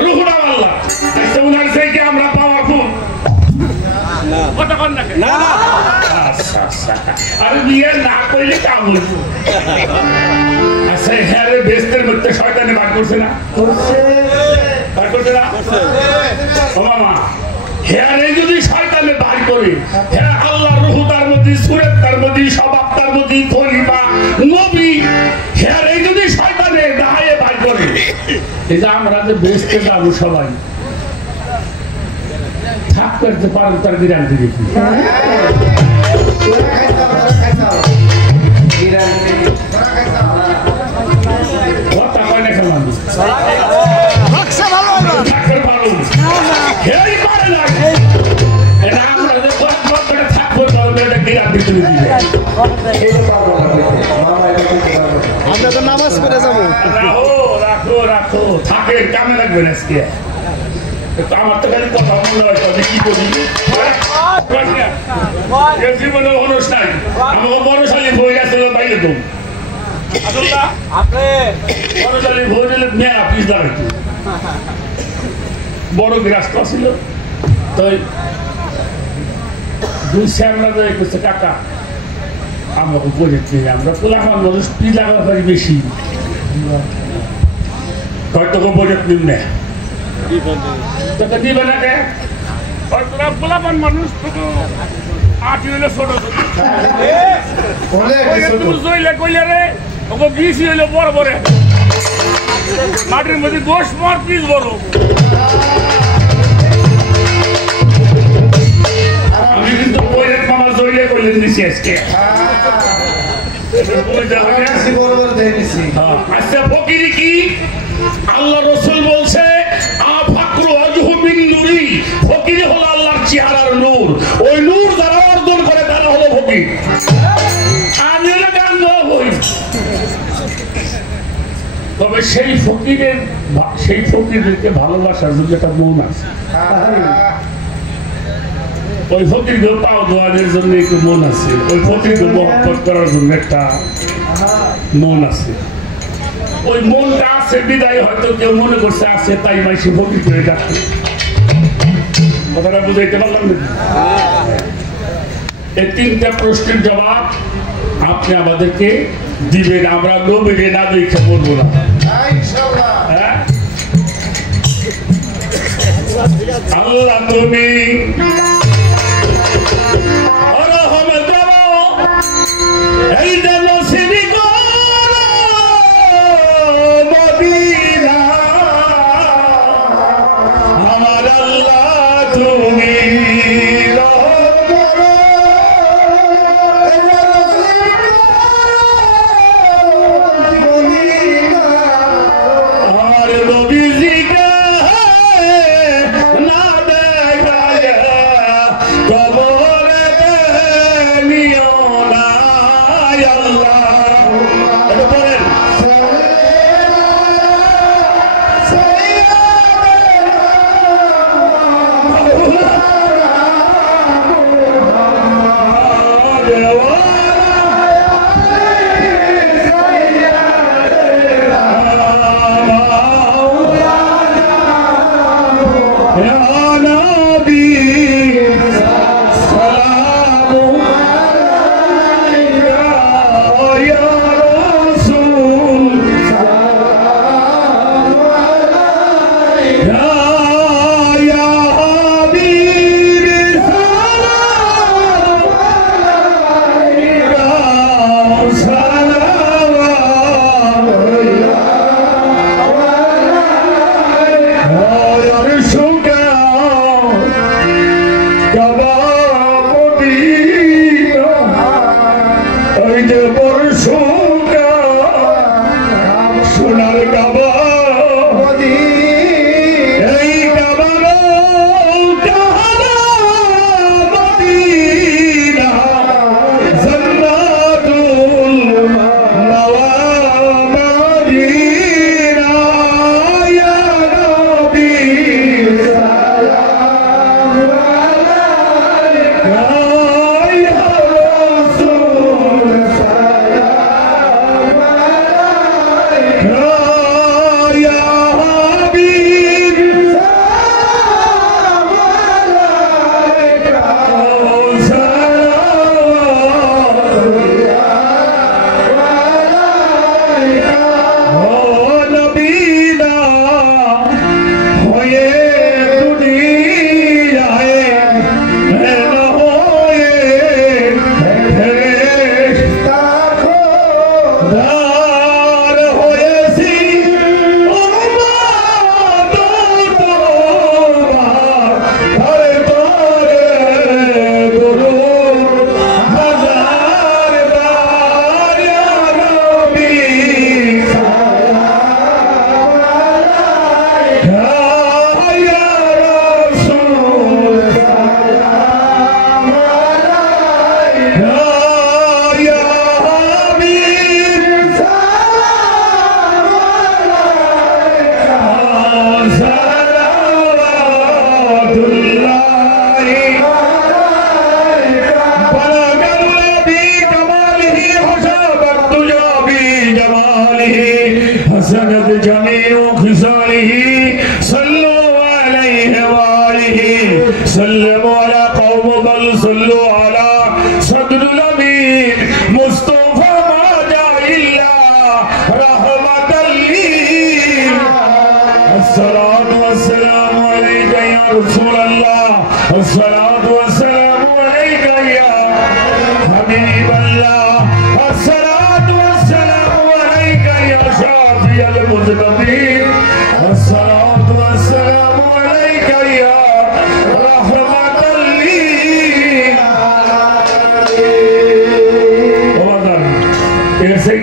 রূহটা আল্লাহ। আচ্ছা, উনার থেকে আমরা পাওয়ারফুল না? কতক্ষণ না? না। আচ্ছা আচ্ছা, আরে বিয়ে না করলে কাম হইব। আচ্ছা, হ্যাঁ রে, বেস্তের মধ্যে শয়তানে বার করছে না? বার করছে না? ও মামা, হ্যাঁ রে, যদি শয়তানে বার করে, হ্যাঁ আল্লাহর রূহ তার মধ্যে, সূরা তার মধ্যে, স্বভাব তার মধ্যে, খলিফা নবী, হ্যাঁ রে, যদি শয়তানে দাঁড়িয়ে বার করে, এই যে আমরা যে বেস্তে যাবো সবাই থাক করতে পারেন, তার গ্যারান্টি দেখি। কথা কয় না কেন? আমরা তো নামাজ পড়ে যাবো। রাখো রাখো, থাকে কামে লাগবে না আজকে। আমার তো খালি কথা মনে হয়, কি করি জীবনে অনুষ নাই। আমাকে বড়শালী বই আসছিল বাইরে তো বড়শালী বই দিলে মেয়া পিস দাঁড়াইতো, বড় গ্রাস ছিল। তো দুই শ্যামরা করছে, কাকা আমাকে বলেছে আমরা পোলাপান মানুষ পিস লাগাতে পারি বেশি, হয়তো বজেট নিম্নে তোকে দিবে না কে? পোলাপান মানুষ আটি হইলে ছোট কইলে রে, ওকে বিশ হইলে বড় বড় মাটির মধ্যে 10 মণ পিস বড়। আমি কিন্তু বইয়ের মামা জইলে করলেন দিছি আজকে। আচ্ছা ফকিরি কি? আল্লাহ রাসূল বলছে আফাকরু ওয়াজহু মিন নূরি, ফকিরি হলো আল্লাহর চেহারার নূর। ওই নূর যারা অর্জন করে তারা হলো ফকির। আমি না গান বই, তবে সেই ফকিরকে ভালোবাসার জন্য একটা মন আছে। ওই ফকিরকে পাও দোয়ানের জন্য একটু মন আছে, ওই ফকিরকে মহব্বত করার জন্য একটা মন আছে। ওই মনটা আছে বিদায় হয়তো কেউ মনে করছে আছে তাই মাইসে ফকির করে ডাকছে। কথাটা বুঝাইতে পারলাম না? এই তিনটা প্রশ্নের জবাব আপনি আমাদেরকে দিবেন, আমরা নবীরে না দেখে বলবো না। হ্যাঁ, আল্লাহ তুমি এই যেন সিঁড়ি মদিনা, আমার আল্লাহ তুমি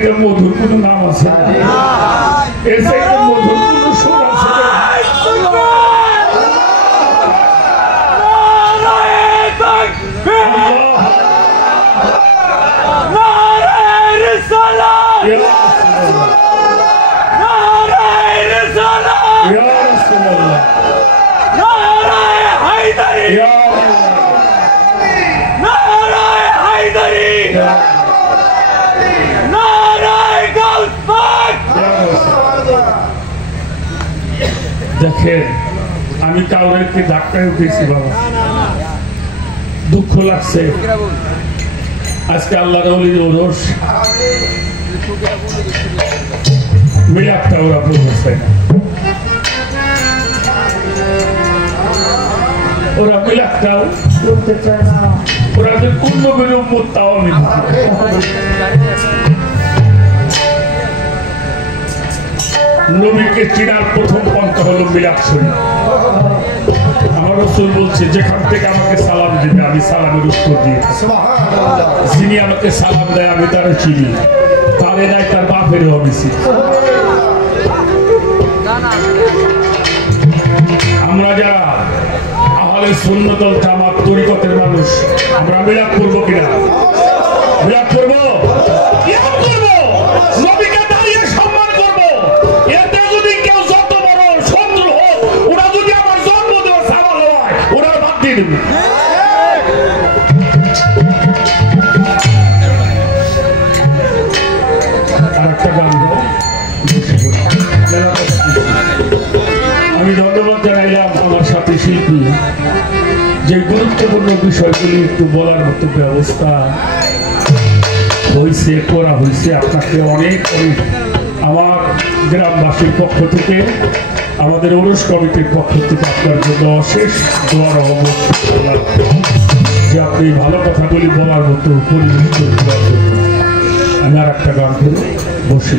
চাইতে মধুর কোনো নাম আছে? এর চাইতে মধুর কোনো সুর আছে? দেখেন, আমি কাউকে ধাক্কায় উঠেছি বাবা, দুঃখ লাগছে। আজকে আল্লাহর ওলির ওরস মিলাদটা ওরা পড়ছে না, ওরা মিলাদটাও করতে চায় না, ওরা যে কোন নবীর উম্মত তাও আমি নবীকে চিনার প্রথম পন্থা হলো মিলাদ শরীফ। আমার রাসূল বলছে, যেখান থেকে আমাকে সালাম দিবে আমি সালামের উত্তর দিয়ে থাকি, যিনি আমাকে সালাম দেয় আমি তারা চিনি, তারে নাই তার বাপেরও আমি চিনি। আমরা যারা আহলে সুন্নাত ওয়াল জামাত তরিকতের মানুষ, আমরা মিলাদ করবো কিনা? মিলাদ করবো, নবীকে দাঁড়িয়ে সম্মান করবো। এতে যদি কেউ যত বড় শত্রু হোক, ওরা যদি আমার জন্ম দেওয়া সামাল হয়, ওরা বাদ দিয়ে দেবে। আর একটা গান আমি ধন্যবাদ জানাইলাম আমার সাথে শিল্পী, যে গুরুত্বপূর্ণ বিষয়গুলি একটু বলার মতো ব্যবস্থা হয়েছে, করা হয়েছে। আপনাকে অনেক অনেক আমার গ্রামবাসীর পক্ষ থেকে, আমাদের ওরস কমিটির পক্ষ থেকে আপনার জন্য অশেষ দোয়া রহমত, যে আপনি ভালো কথাগুলি বলার মতো পরিবেশ করে দেওয়ার জন্য। আমি আর একটা গান করে বসি।